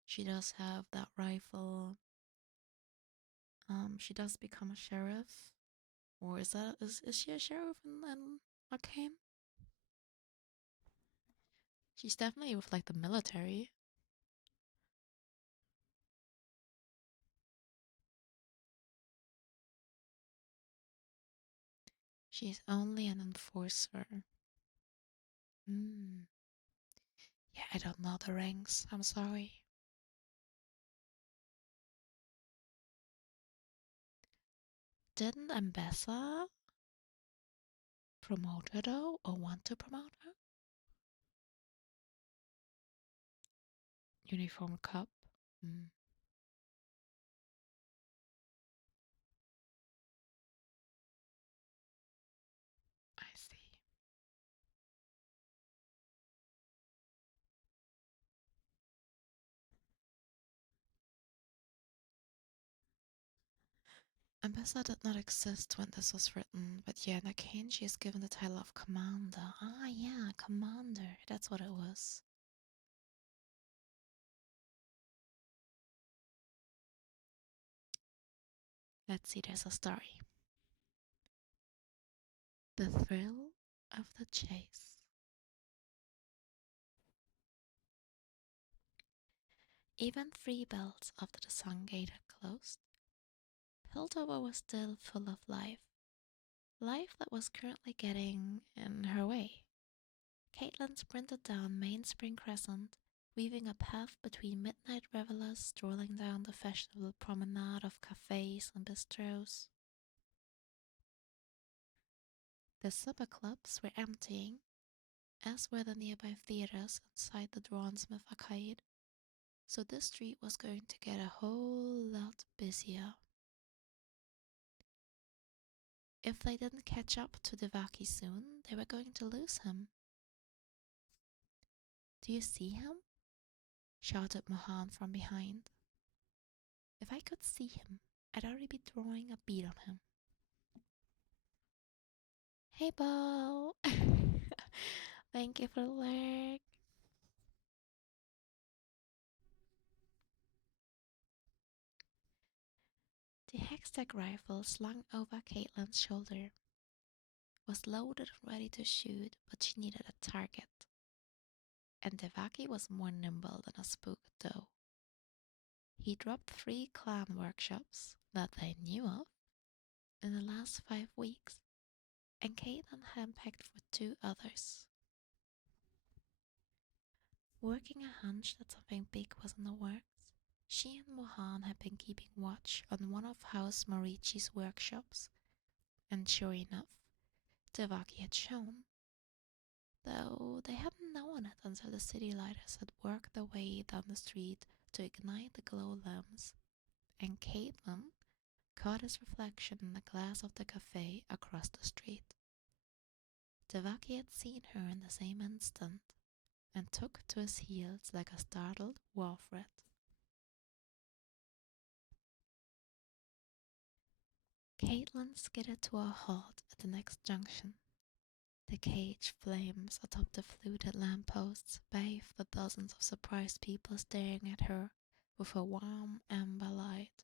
She does have that rifle. She does become a sheriff. Or is she a sheriff in Arcane? She's definitely with like the military. She's only an enforcer. Hmm. Yeah, I don't know the ranks. I'm sorry. Didn't Ambessa promote her though, or want to promote her? Uniform Cup. Hmm. I see. Ambessa did not exist when this was written, but yeah, Arcane she is given the title of Commander. Ah, yeah, Commander. That's what it was. Let's see, there's a story. The thrill of the chase. Even 3 belts after the Sun Gate had closed, Piltover was still full of life. Life that was currently getting in her way. Caitlin sprinted down Main Spring Crescent, weaving a path between midnight revelers strolling down the fashionable promenade of cafes and bistros. The supper clubs were emptying, as were the nearby theaters inside the Drawnsmith Arcade, so this street was going to get a whole lot busier. If they didn't catch up to Devaki soon, they were going to lose him. Do you see him? Shouted Mohan from behind. If I could see him, I'd already be drawing a bead on him. Hey, Bo! Thank you for the lurk. The Hextech rifle slung over Caitlin's shoulder was loaded and ready to shoot, but she needed a target. And Devaki was more nimble than a spook, though. He dropped 3 clan workshops that they knew of in the last 5 weeks, and Caitlin handpicked for 2 others. Working a hunch that something big was in the works, she and Mohan had been keeping watch on one of House Morici's workshops, and sure enough, Devaki had shown. Though they hadn't known it until the city lighters had worked their way down the street to ignite the glow lamps, and Caitlin caught his reflection in the glass of the cafe across the street. Devaki had seen her in the same instant, and took to his heels like a startled wharf rat. Caitlin skidded to a halt at the next junction. The cage flames atop the fluted lampposts, bathed with dozens of surprised people staring at her with a warm amber light.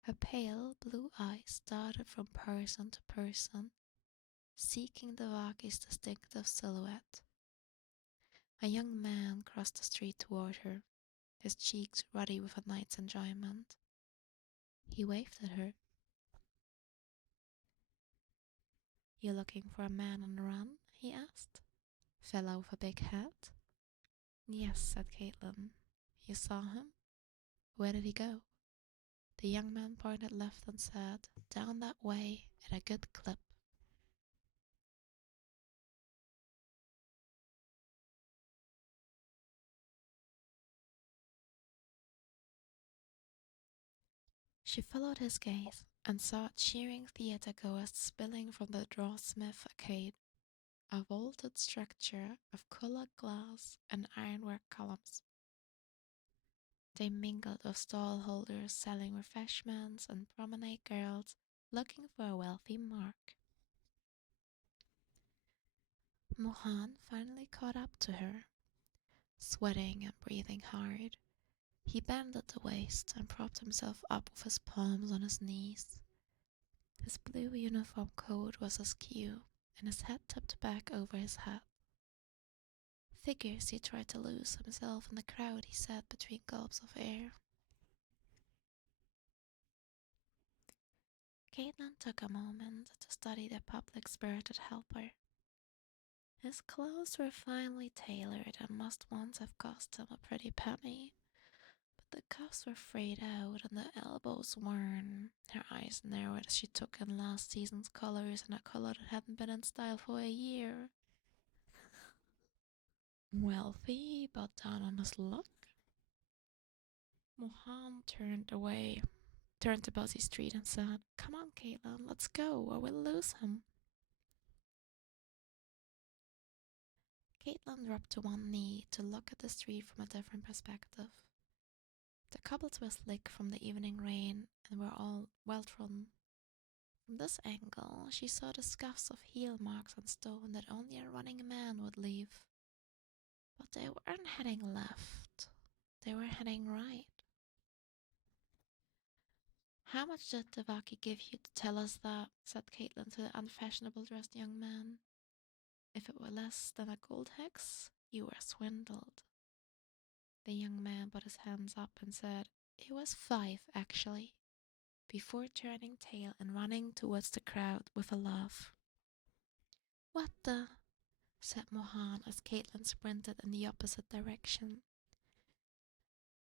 Her pale blue eyes darted from person to person, seeking Devaki's distinctive silhouette. A young man crossed the street toward her, his cheeks ruddy with a night's enjoyment. He waved at her. "You looking for a man on the run?" he asked. "Fellow with a big hat?" "Yes," said Caitlin. "You saw him? Where did he go?" The young man pointed left and said, "Down that way at a good clip." She followed his gaze and saw cheering theatergoers spilling from the Drawsmith Arcade, a vaulted structure of colored glass and ironwork columns. They mingled with stallholders selling refreshments and promenade girls looking for a wealthy mark. Mohan finally caught up to her, sweating and breathing hard. He bent at the waist and propped himself up with his palms on his knees. His blue uniform coat was askew, and his head tipped back over his hat. "Figures he tried to lose himself in the crowd," he said between gulps of air. Caitlin took a moment to study the public-spirited helper. His clothes were finely tailored and must once have cost him a pretty penny, but the cuffs were frayed out and the elbows worn. Her eyes narrowed as she took in last season's colors and a color that hadn't been in style for a year. Wealthy, but down on his luck? Mohan turned to Buzzy Street and said, "Come on, Caitlin, let's go, or we'll lose him." Caitlin dropped to one knee to look at the street from a different perspective. The cobbles were slick from the evening rain and were all well trodden. From this angle, she saw the scuffs of heel marks on stone that only a running man would leave. But they weren't heading left. They were heading right. "How much did Devaki give you to tell us that?" said Caitlin to the unfashionable dressed young man. "If it were less than a gold hex, you were swindled." The young man put his hands up and said, "It was 5, actually," before turning tail and running towards the crowd with a laugh. "What the?" said Mohan as Caitlin sprinted in the opposite direction.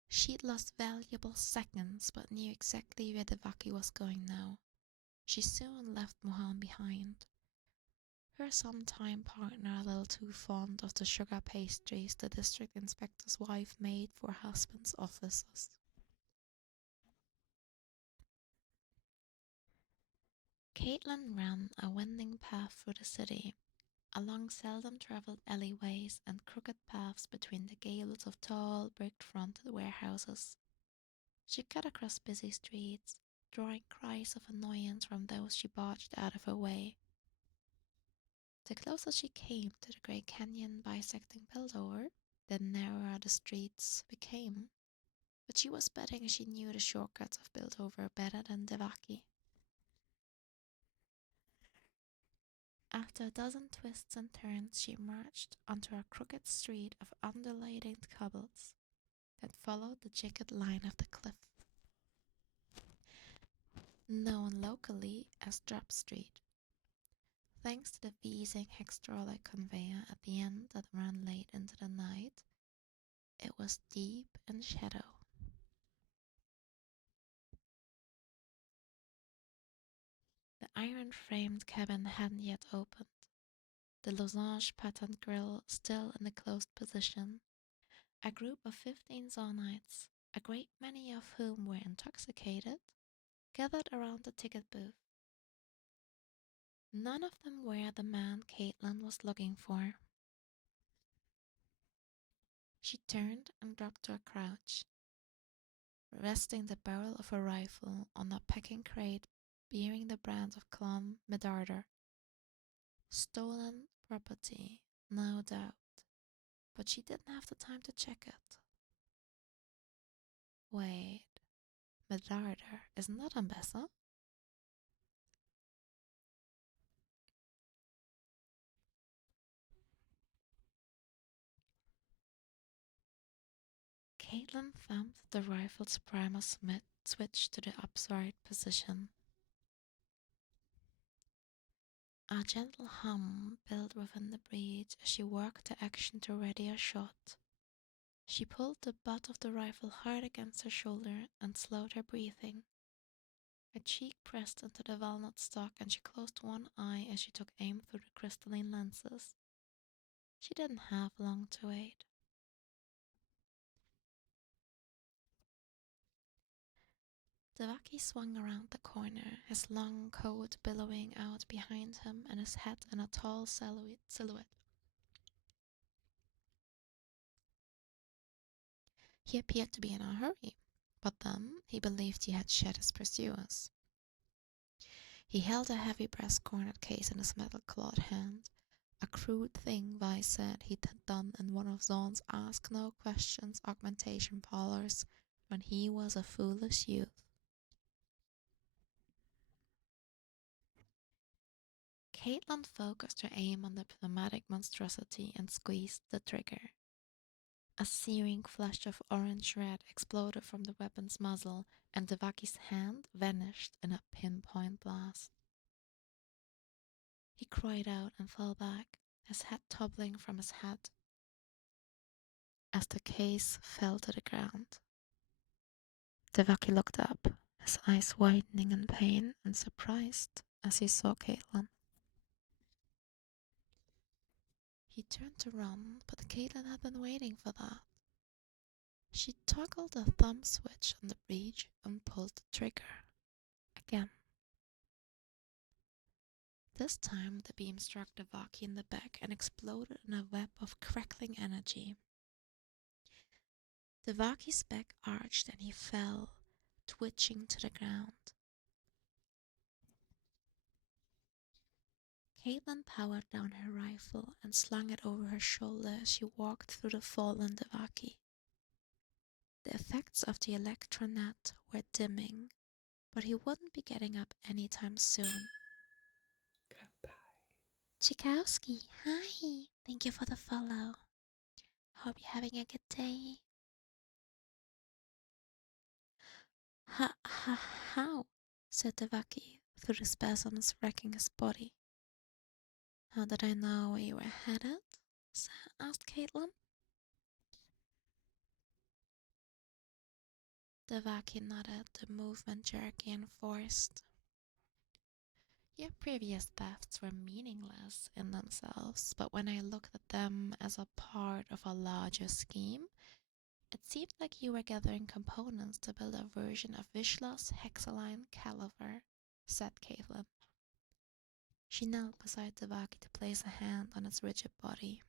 She'd lost valuable seconds but knew exactly where Devaki was going now. She soon left Mohan behind. Her sometime partner a little too fond of the sugar pastries the district inspector's wife made for her husband's officers. Caitlin ran a winding path through the city, along seldom-traveled alleyways and crooked paths between the gables of tall, brick-fronted warehouses. She cut across busy streets, drawing cries of annoyance from those she barged out of her way. The closer she came to the Great Canyon bisecting Piltover, the narrower the streets became. But she was betting she knew the shortcuts of Piltover better than Devaki. After a dozen twists and turns, she emerged onto a crooked street of undulating cobbles that followed the jagged line of the cliff. Known locally as Drop Street, thanks to the wheezing hydraulic conveyor at the end that ran late into the night, it was deep in shadow. The iron-framed cabin hadn't yet opened, the losange patterned grill still in the closed position. A group of 15 Zornites, a great many of whom were intoxicated, gathered around the ticket booth. None of them were the man Caitlin was looking for. She turned and dropped to a crouch, resting the barrel of her rifle on a packing crate bearing the brand of Clan Medarder, stolen property, no doubt, but she didn't have the time to check it. Wait, Medarder, isn't that Ambessa? Caitlin thumped the rifle's primer switch to the upright position. A gentle hum built within the breech as she worked the action to ready a shot. She pulled the butt of the rifle hard against her shoulder and slowed her breathing. Her cheek pressed into the walnut stock and she closed one eye as she took aim through the crystalline lenses. She didn't have long to wait. Devaki swung around the corner, his long coat billowing out behind him and his head in a tall silhouette. He appeared to be in a hurry, but then he believed he had shed his pursuers. He held a heavy brass cornered case in his metal-clawed hand, a crude thing Vi said he'd done in one of Zorn's ask-no-questions augmentation parlors when he was a foolish youth. Caitlin focused her aim on the pneumatic monstrosity and squeezed the trigger. A searing flash of orange red exploded from the weapon's muzzle, and Devaki's hand vanished in a pinpoint blast. He cried out and fell back, his head toppling from his head as the case fell to the ground. Devaki looked up, his eyes widening in pain and surprised as he saw Caitlin. He turned to run, but Caitlin had been waiting for that. She toggled the thumb switch on the breech and pulled the trigger. Again. This time the beam struck Devaki in the back and exploded in a web of crackling energy. Devaki's back arched and he fell, twitching to the ground. Caitlin powered down her rifle and slung it over her shoulder as she walked through the fallen Devaki. The effects of the electronet were dimming, but he wouldn't be getting up anytime soon. Chikowski, hi! Thank you for the follow. Hope you're having a good day. How? Said Devaki through the spasms wrecking his body. How did I know where you were headed? Asked Caitlin. Devaki nodded, the movement jerky and forced. Your previous thefts were meaningless in themselves, but when I looked at them as a part of a larger scheme, it seemed like you were gathering components to build a version of Vishla's hexaline caliber, said Caitlin. She knelt beside Devaki to place a hand on its rigid body.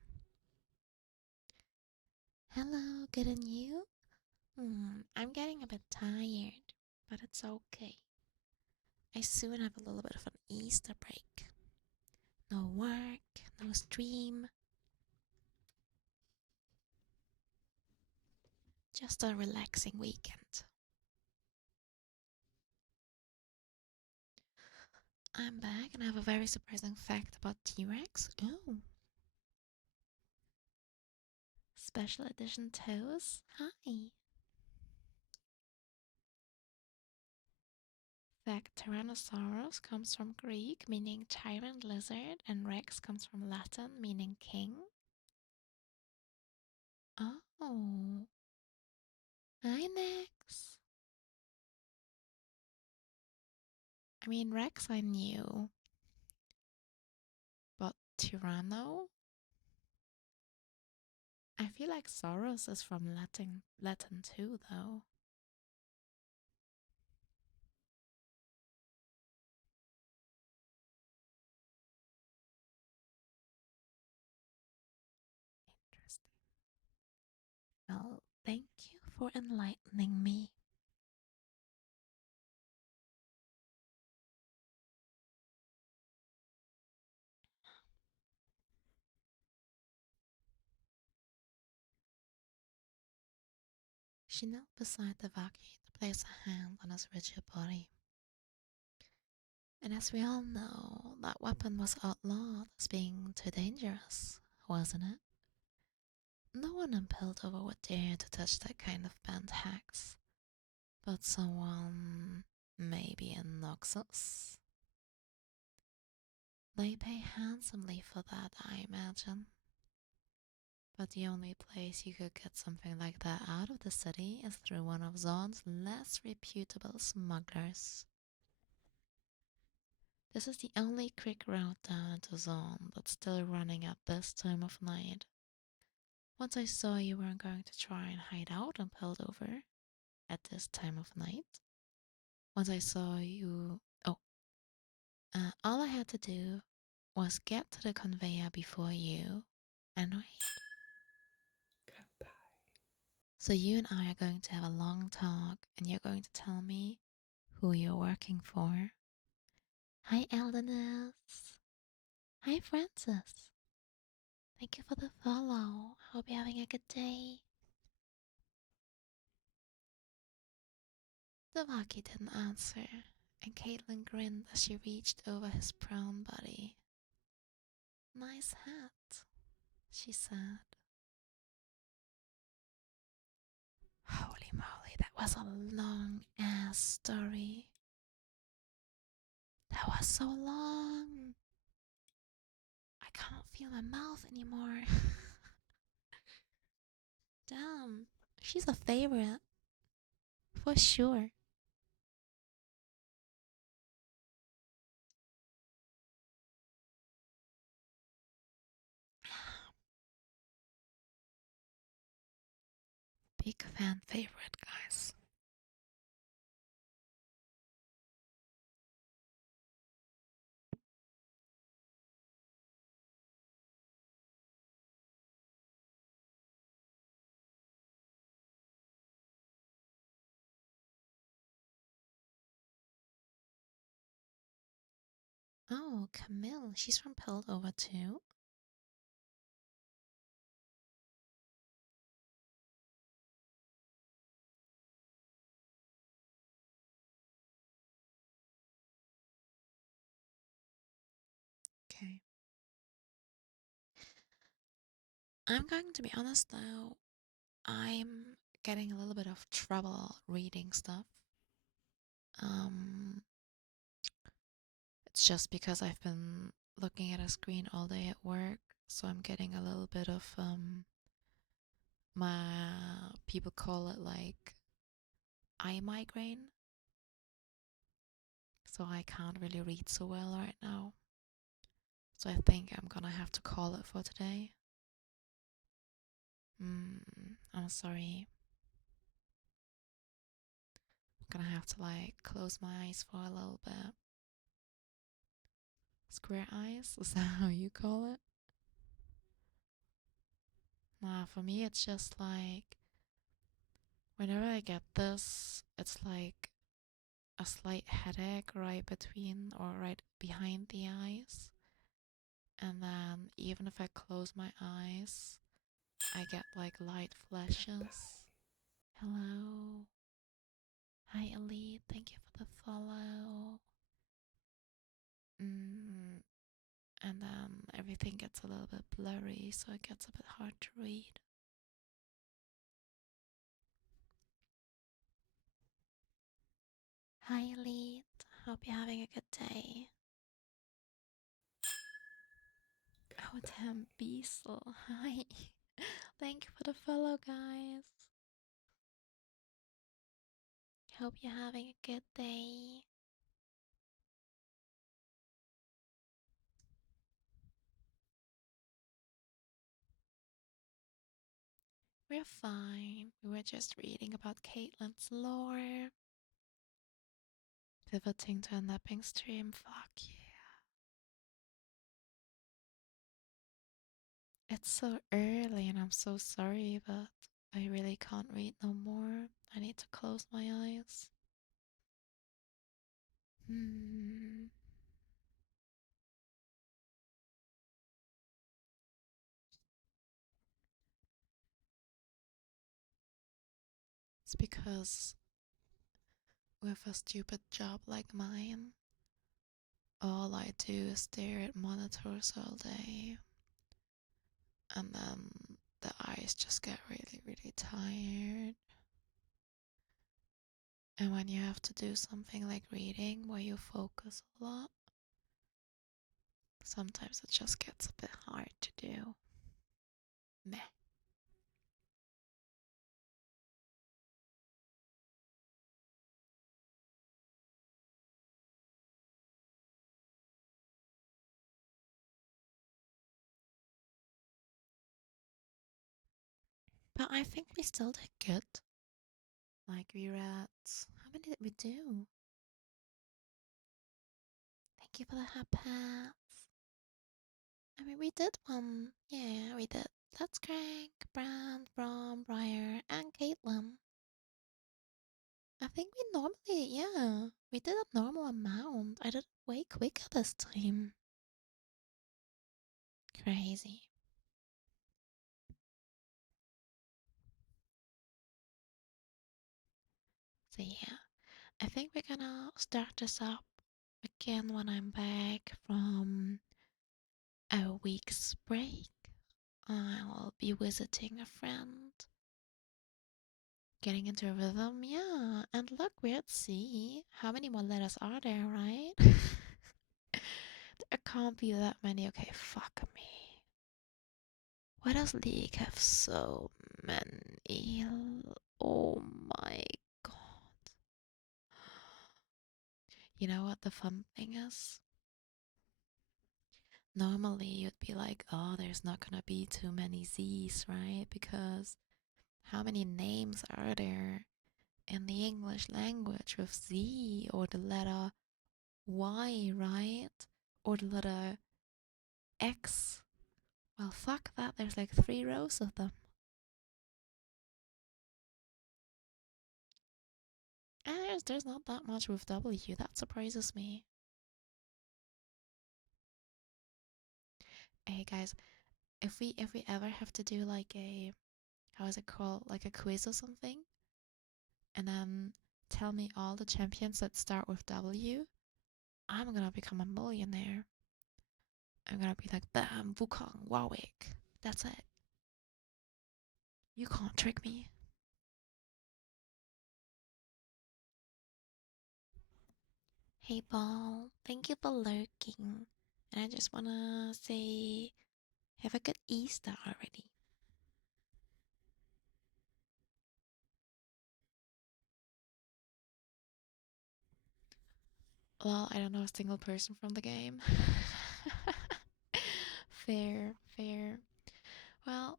Hello, good and you? I'm getting a bit tired, but it's okay. I soon have a little bit of an Easter break. No work, no stream. Just a relaxing weekend. I'm back and I have a very surprising fact about T-Rex. Oh. Special edition toes. Hi. Fact: Tyrannosaurus comes from Greek meaning tyrant lizard and Rex comes from Latin meaning king. Oh. Hi, Nex. I mean, Rex I knew. But Tyranno? I feel like Soros is from Latin too, though. Interesting. Well, thank you for enlightening me. She knelt beside the Vaki to place a hand on his rigid body. And as we all know, that weapon was outlawed as being too dangerous, wasn't it? No one in Piltover would dare to touch that kind of bent hex. But someone, maybe in Noxus. They pay handsomely for that, I imagine. But the only place you could get something like that out of the city is through one of Zon's less reputable smugglers. This is the only quick route down to Zon that's still running at this time of night. Once I saw you weren't going to try and hide out in Piltover at this time of night. Once I saw you... all I had to do was get to the conveyor before you and wait. Goodbye. So you and I are going to have a long talk and you're going to tell me who you're working for. Hi, Eldeness. Hi, Francis. Thank you for the follow. Hope you're having a good day. The Vaki didn't answer, and Caitlin grinned as she reached over his brown body. Nice hat, she said. Holy moly, that was a long ass story. That was so long. I can't feel my mouth anymore. Damn, she's a favorite. For sure. Big fan favorite, guys. Oh, Camille, she's from Piltover too. Okay. I'm going to be honest though, I'm getting a little bit of trouble reading stuff. It's just because I've been looking at a screen all day at work, so I'm getting a little bit of my people call it like eye migraine. So I can't really read so well right now. So I think I'm gonna have to call it for today. I'm sorry. I'm gonna have to like close my eyes for a little bit. Square eyes? Is that how you call it? Nah, for me it's just like whenever I get this, it's like a slight headache right between or right behind the eyes. And then even if I close my eyes, I get like light flashes. Hello. Hi, Elite. Thank you for the follow. And then everything gets a little bit blurry, so it gets a bit hard to read. Hi, Elite. Hope you're having a good day. Oh, damn, Beasel. Hi. Thank you for the follow, guys. Hope you're having a good day. We're fine. We were just reading about Caitlin's lore. Pivoting to a napping stream. Fuck yeah. It's so early and I'm so sorry, but I really can't read no more. I need to close my eyes. It's because with a stupid job like mine, all I do is stare at monitors all day. And then the eyes just get really, really tired. And when you have to do something like reading where you focus a lot, sometimes it just gets a bit hard to do. Meh. But I think we still did good. Like we read. How many did we do? Thank you for the hot pats. I mean, we did one. Yeah, we did. That's Crank, Brand, Brom, Briar, and Caitlin. I think we normally, yeah, we did a normal amount. I did it way quicker this time. Crazy. So yeah, I think we're gonna start this up again when I'm back from a week's break. I'll be visiting a friend, getting into a rhythm, yeah. And look, we're at C. How many more letters are there, right? There can't be that many. Okay, fuck me. Why does League have so many? Oh my god. You know what the fun thing is? Normally you'd be like, oh, there's not gonna be too many Z's, right? Because how many names are there in the English language with Z or the letter Y, right? Or the letter X? Well, fuck that, there's like 3 rows of them. And there's not that much with W, that surprises me. Hey guys, if we ever have to do like a, how is it called, like a quiz or something, and then tell me all the champions that start with W, I'm gonna become a millionaire. I'm gonna be like, bam, Wukong, Warwick. That's it. You can't trick me. Hey Ball, thank you for lurking. And I just wanna say, have a good Easter already. Well, I don't know a single person from the game. Fair, fair. Well,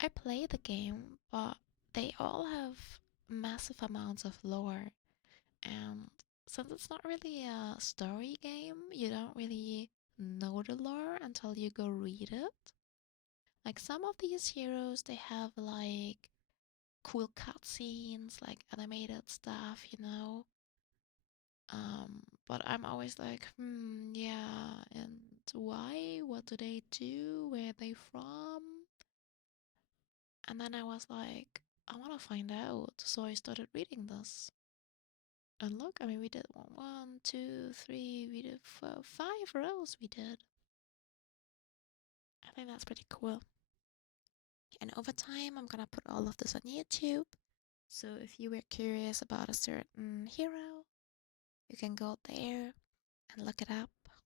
I play the game, but they all have massive amounts of lore. And since it's not really a story game, you don't really know the lore until you go read it. Like some of these heroes, they have like cool cutscenes, like animated stuff, you know. But I'm always like, yeah, and why? What do they do? Where are they from? And then I was like, I want to find out. So I started reading this. And look, I mean, we did one, two, three, we did 5 rows. We did. I think that's pretty cool. And over time, I'm gonna put all of this on YouTube. So if you were curious about a certain hero, you can go there and look it up. But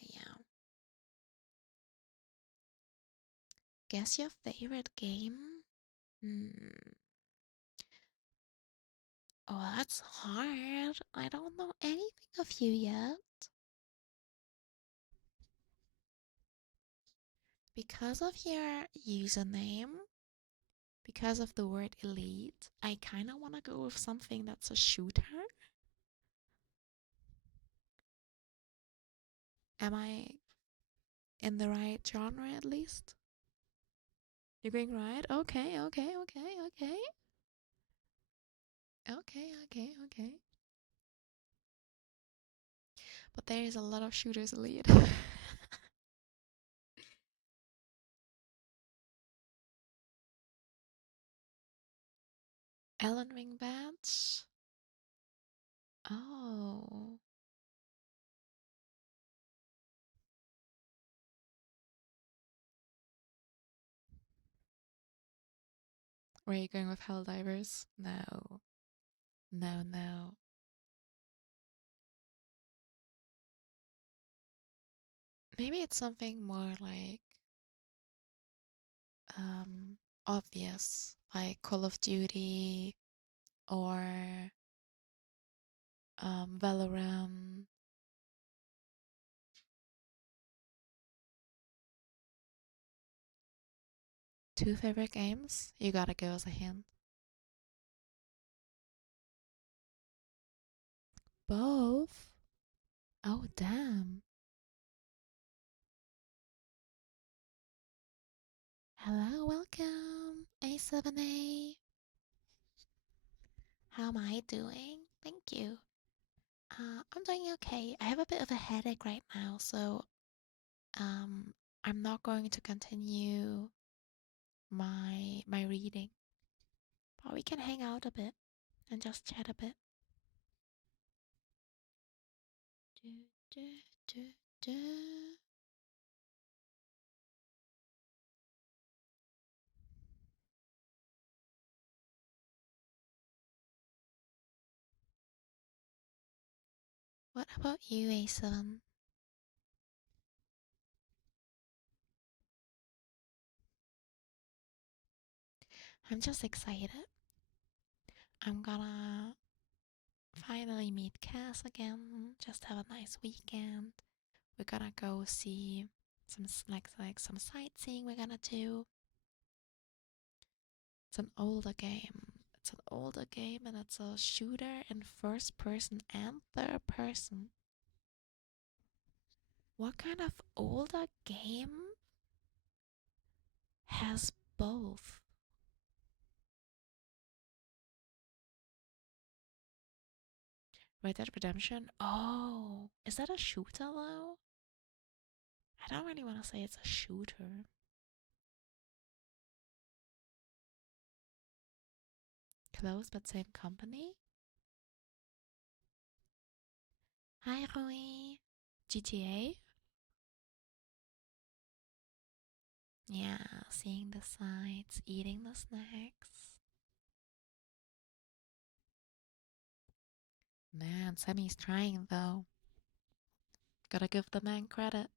yeah. Guess your favorite game? Hmm. Oh, that's hard. I don't know anything of you yet. Because of your username, because of the word elite, I kind of want to go with something that's a shooter. Am I in the right genre at least? You're going right? Okay, okay, okay, okay. Okay, okay, okay. But there is a lot of shooters elite. Ellen Ring badge. Oh. Were you going with Helldivers? No. No, no. Maybe it's something more like obvious, like Call of Duty or Valorant. Two favorite games? You gotta give us a hint. Both? Oh, damn. Hello, welcome, A7A. How am I doing? Thank you. I'm doing okay. I have a bit of a headache right now, so I'm not going to continue my reading. But we can hang out a bit and just chat a bit. Do, do, do, do. What about you, A7? I'm just excited. I'm gonna finally meet Cass again. Just have a nice weekend. We're gonna go see some like some sightseeing we're gonna do. It's an older game. It's an older game and it's a shooter in first person and third person. What kind of older game has both? Red Dead Redemption? Oh, is that a shooter though? I don't really want to say it's a shooter. Close but same company? Hi, Rui. GTA? Yeah, seeing the sights, eating the snacks. Man, Sammy's trying though. Gotta give the man credit.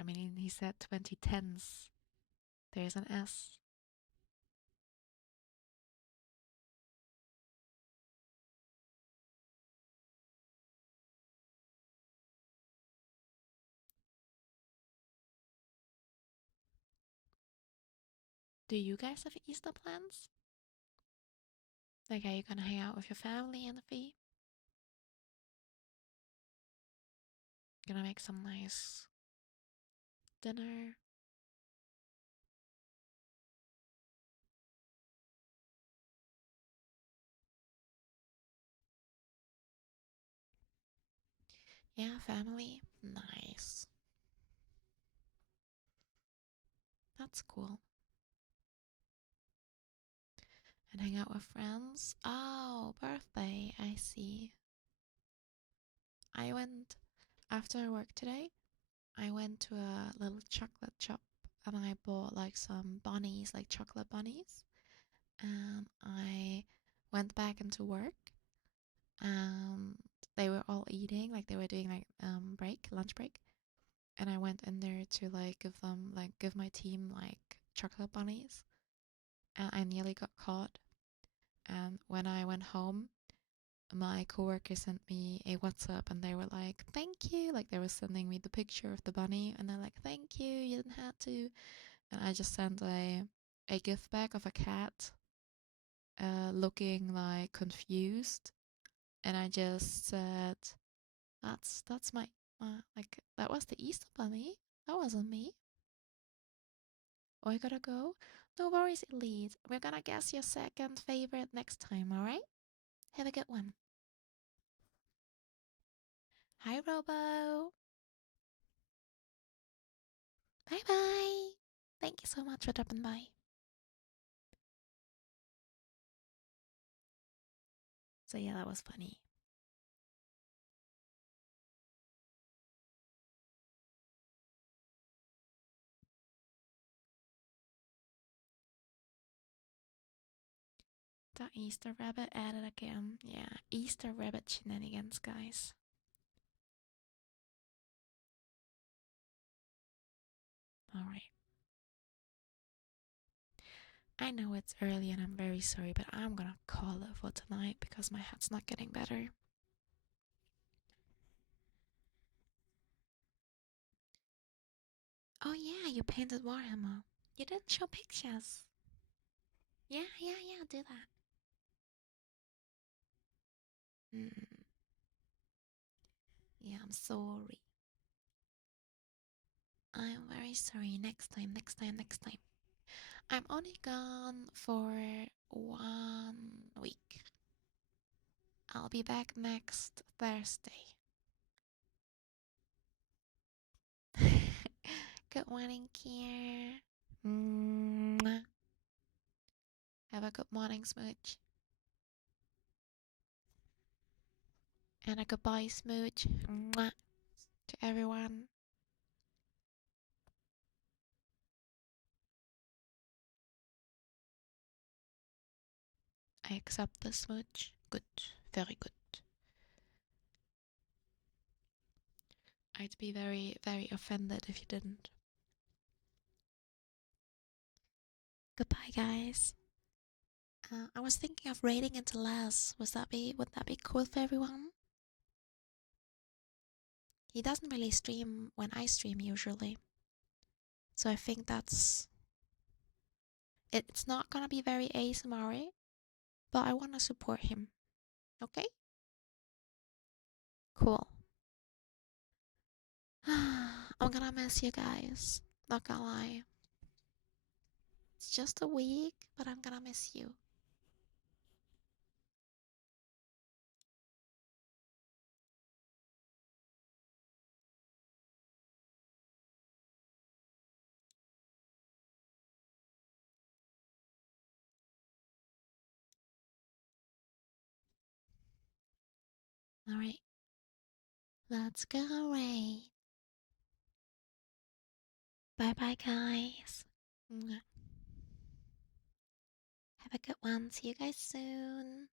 I mean, he said 2010s. There's an S. Do you guys have Easter plans? Like, are you gonna hang out with your family and the fee? Gonna make some nice dinner? Yeah, family? Nice. That's cool. And hang out with friends? Oh, birthday. I see. I went, after work today, I went to a little chocolate shop and I bought like some bunnies, like chocolate bunnies. And I went back into work and they were all eating, like they were doing like lunch break. And I went in there to like give my team like chocolate bunnies. And I nearly got caught. And when I went home, my coworker sent me a WhatsApp and they were like, thank you. Like they were sending me the picture of the bunny and they're like, thank you, you didn't have to. And I just sent a gift bag of a cat looking like confused. And I just said, that's my like that was the Easter bunny. That wasn't me. Oh, I gotta go. No worries, Elise. We're gonna guess your second favorite next time, alright? Have a good one. Hi, Robo. Bye bye. Thank you so much for dropping by. So, yeah, that was funny. The Easter rabbit added again. Yeah, Easter rabbit shenanigans, guys. Alright. I know it's early and I'm very sorry, but I'm gonna call it for tonight because my head's not getting better. Oh yeah, you painted Warhammer. You didn't show pictures. Yeah, do that. Mm. Yeah, I'm sorry. I'm very sorry. Next time. I'm only gone for 1 week. I'll be back next Thursday. Good morning, Kier. Mwah. Have a good morning, Smooch. And a goodbye, Smooch. Mwah. To everyone. I accept the Smooch. Good. Very good. I'd be very, very offended if you didn't. Goodbye, guys. I was thinking of raiding into Les. Would that be cool for everyone? He doesn't really stream when I stream usually. So I think it's not gonna be very ASMR, but I wanna support him. Okay? Cool. I'm gonna miss you guys. Not gonna lie. It's just a week, but I'm gonna miss you. Alright. Let's go raid. Bye bye, guys. Mwah. Have a good one. See you guys soon.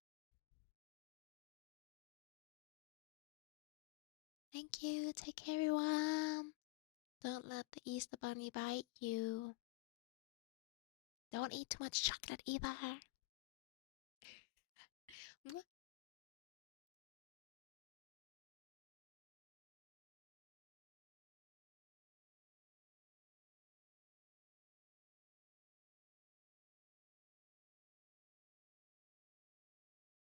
Thank you. Take care, everyone. Don't let the Easter Bunny bite you. Don't eat too much chocolate either.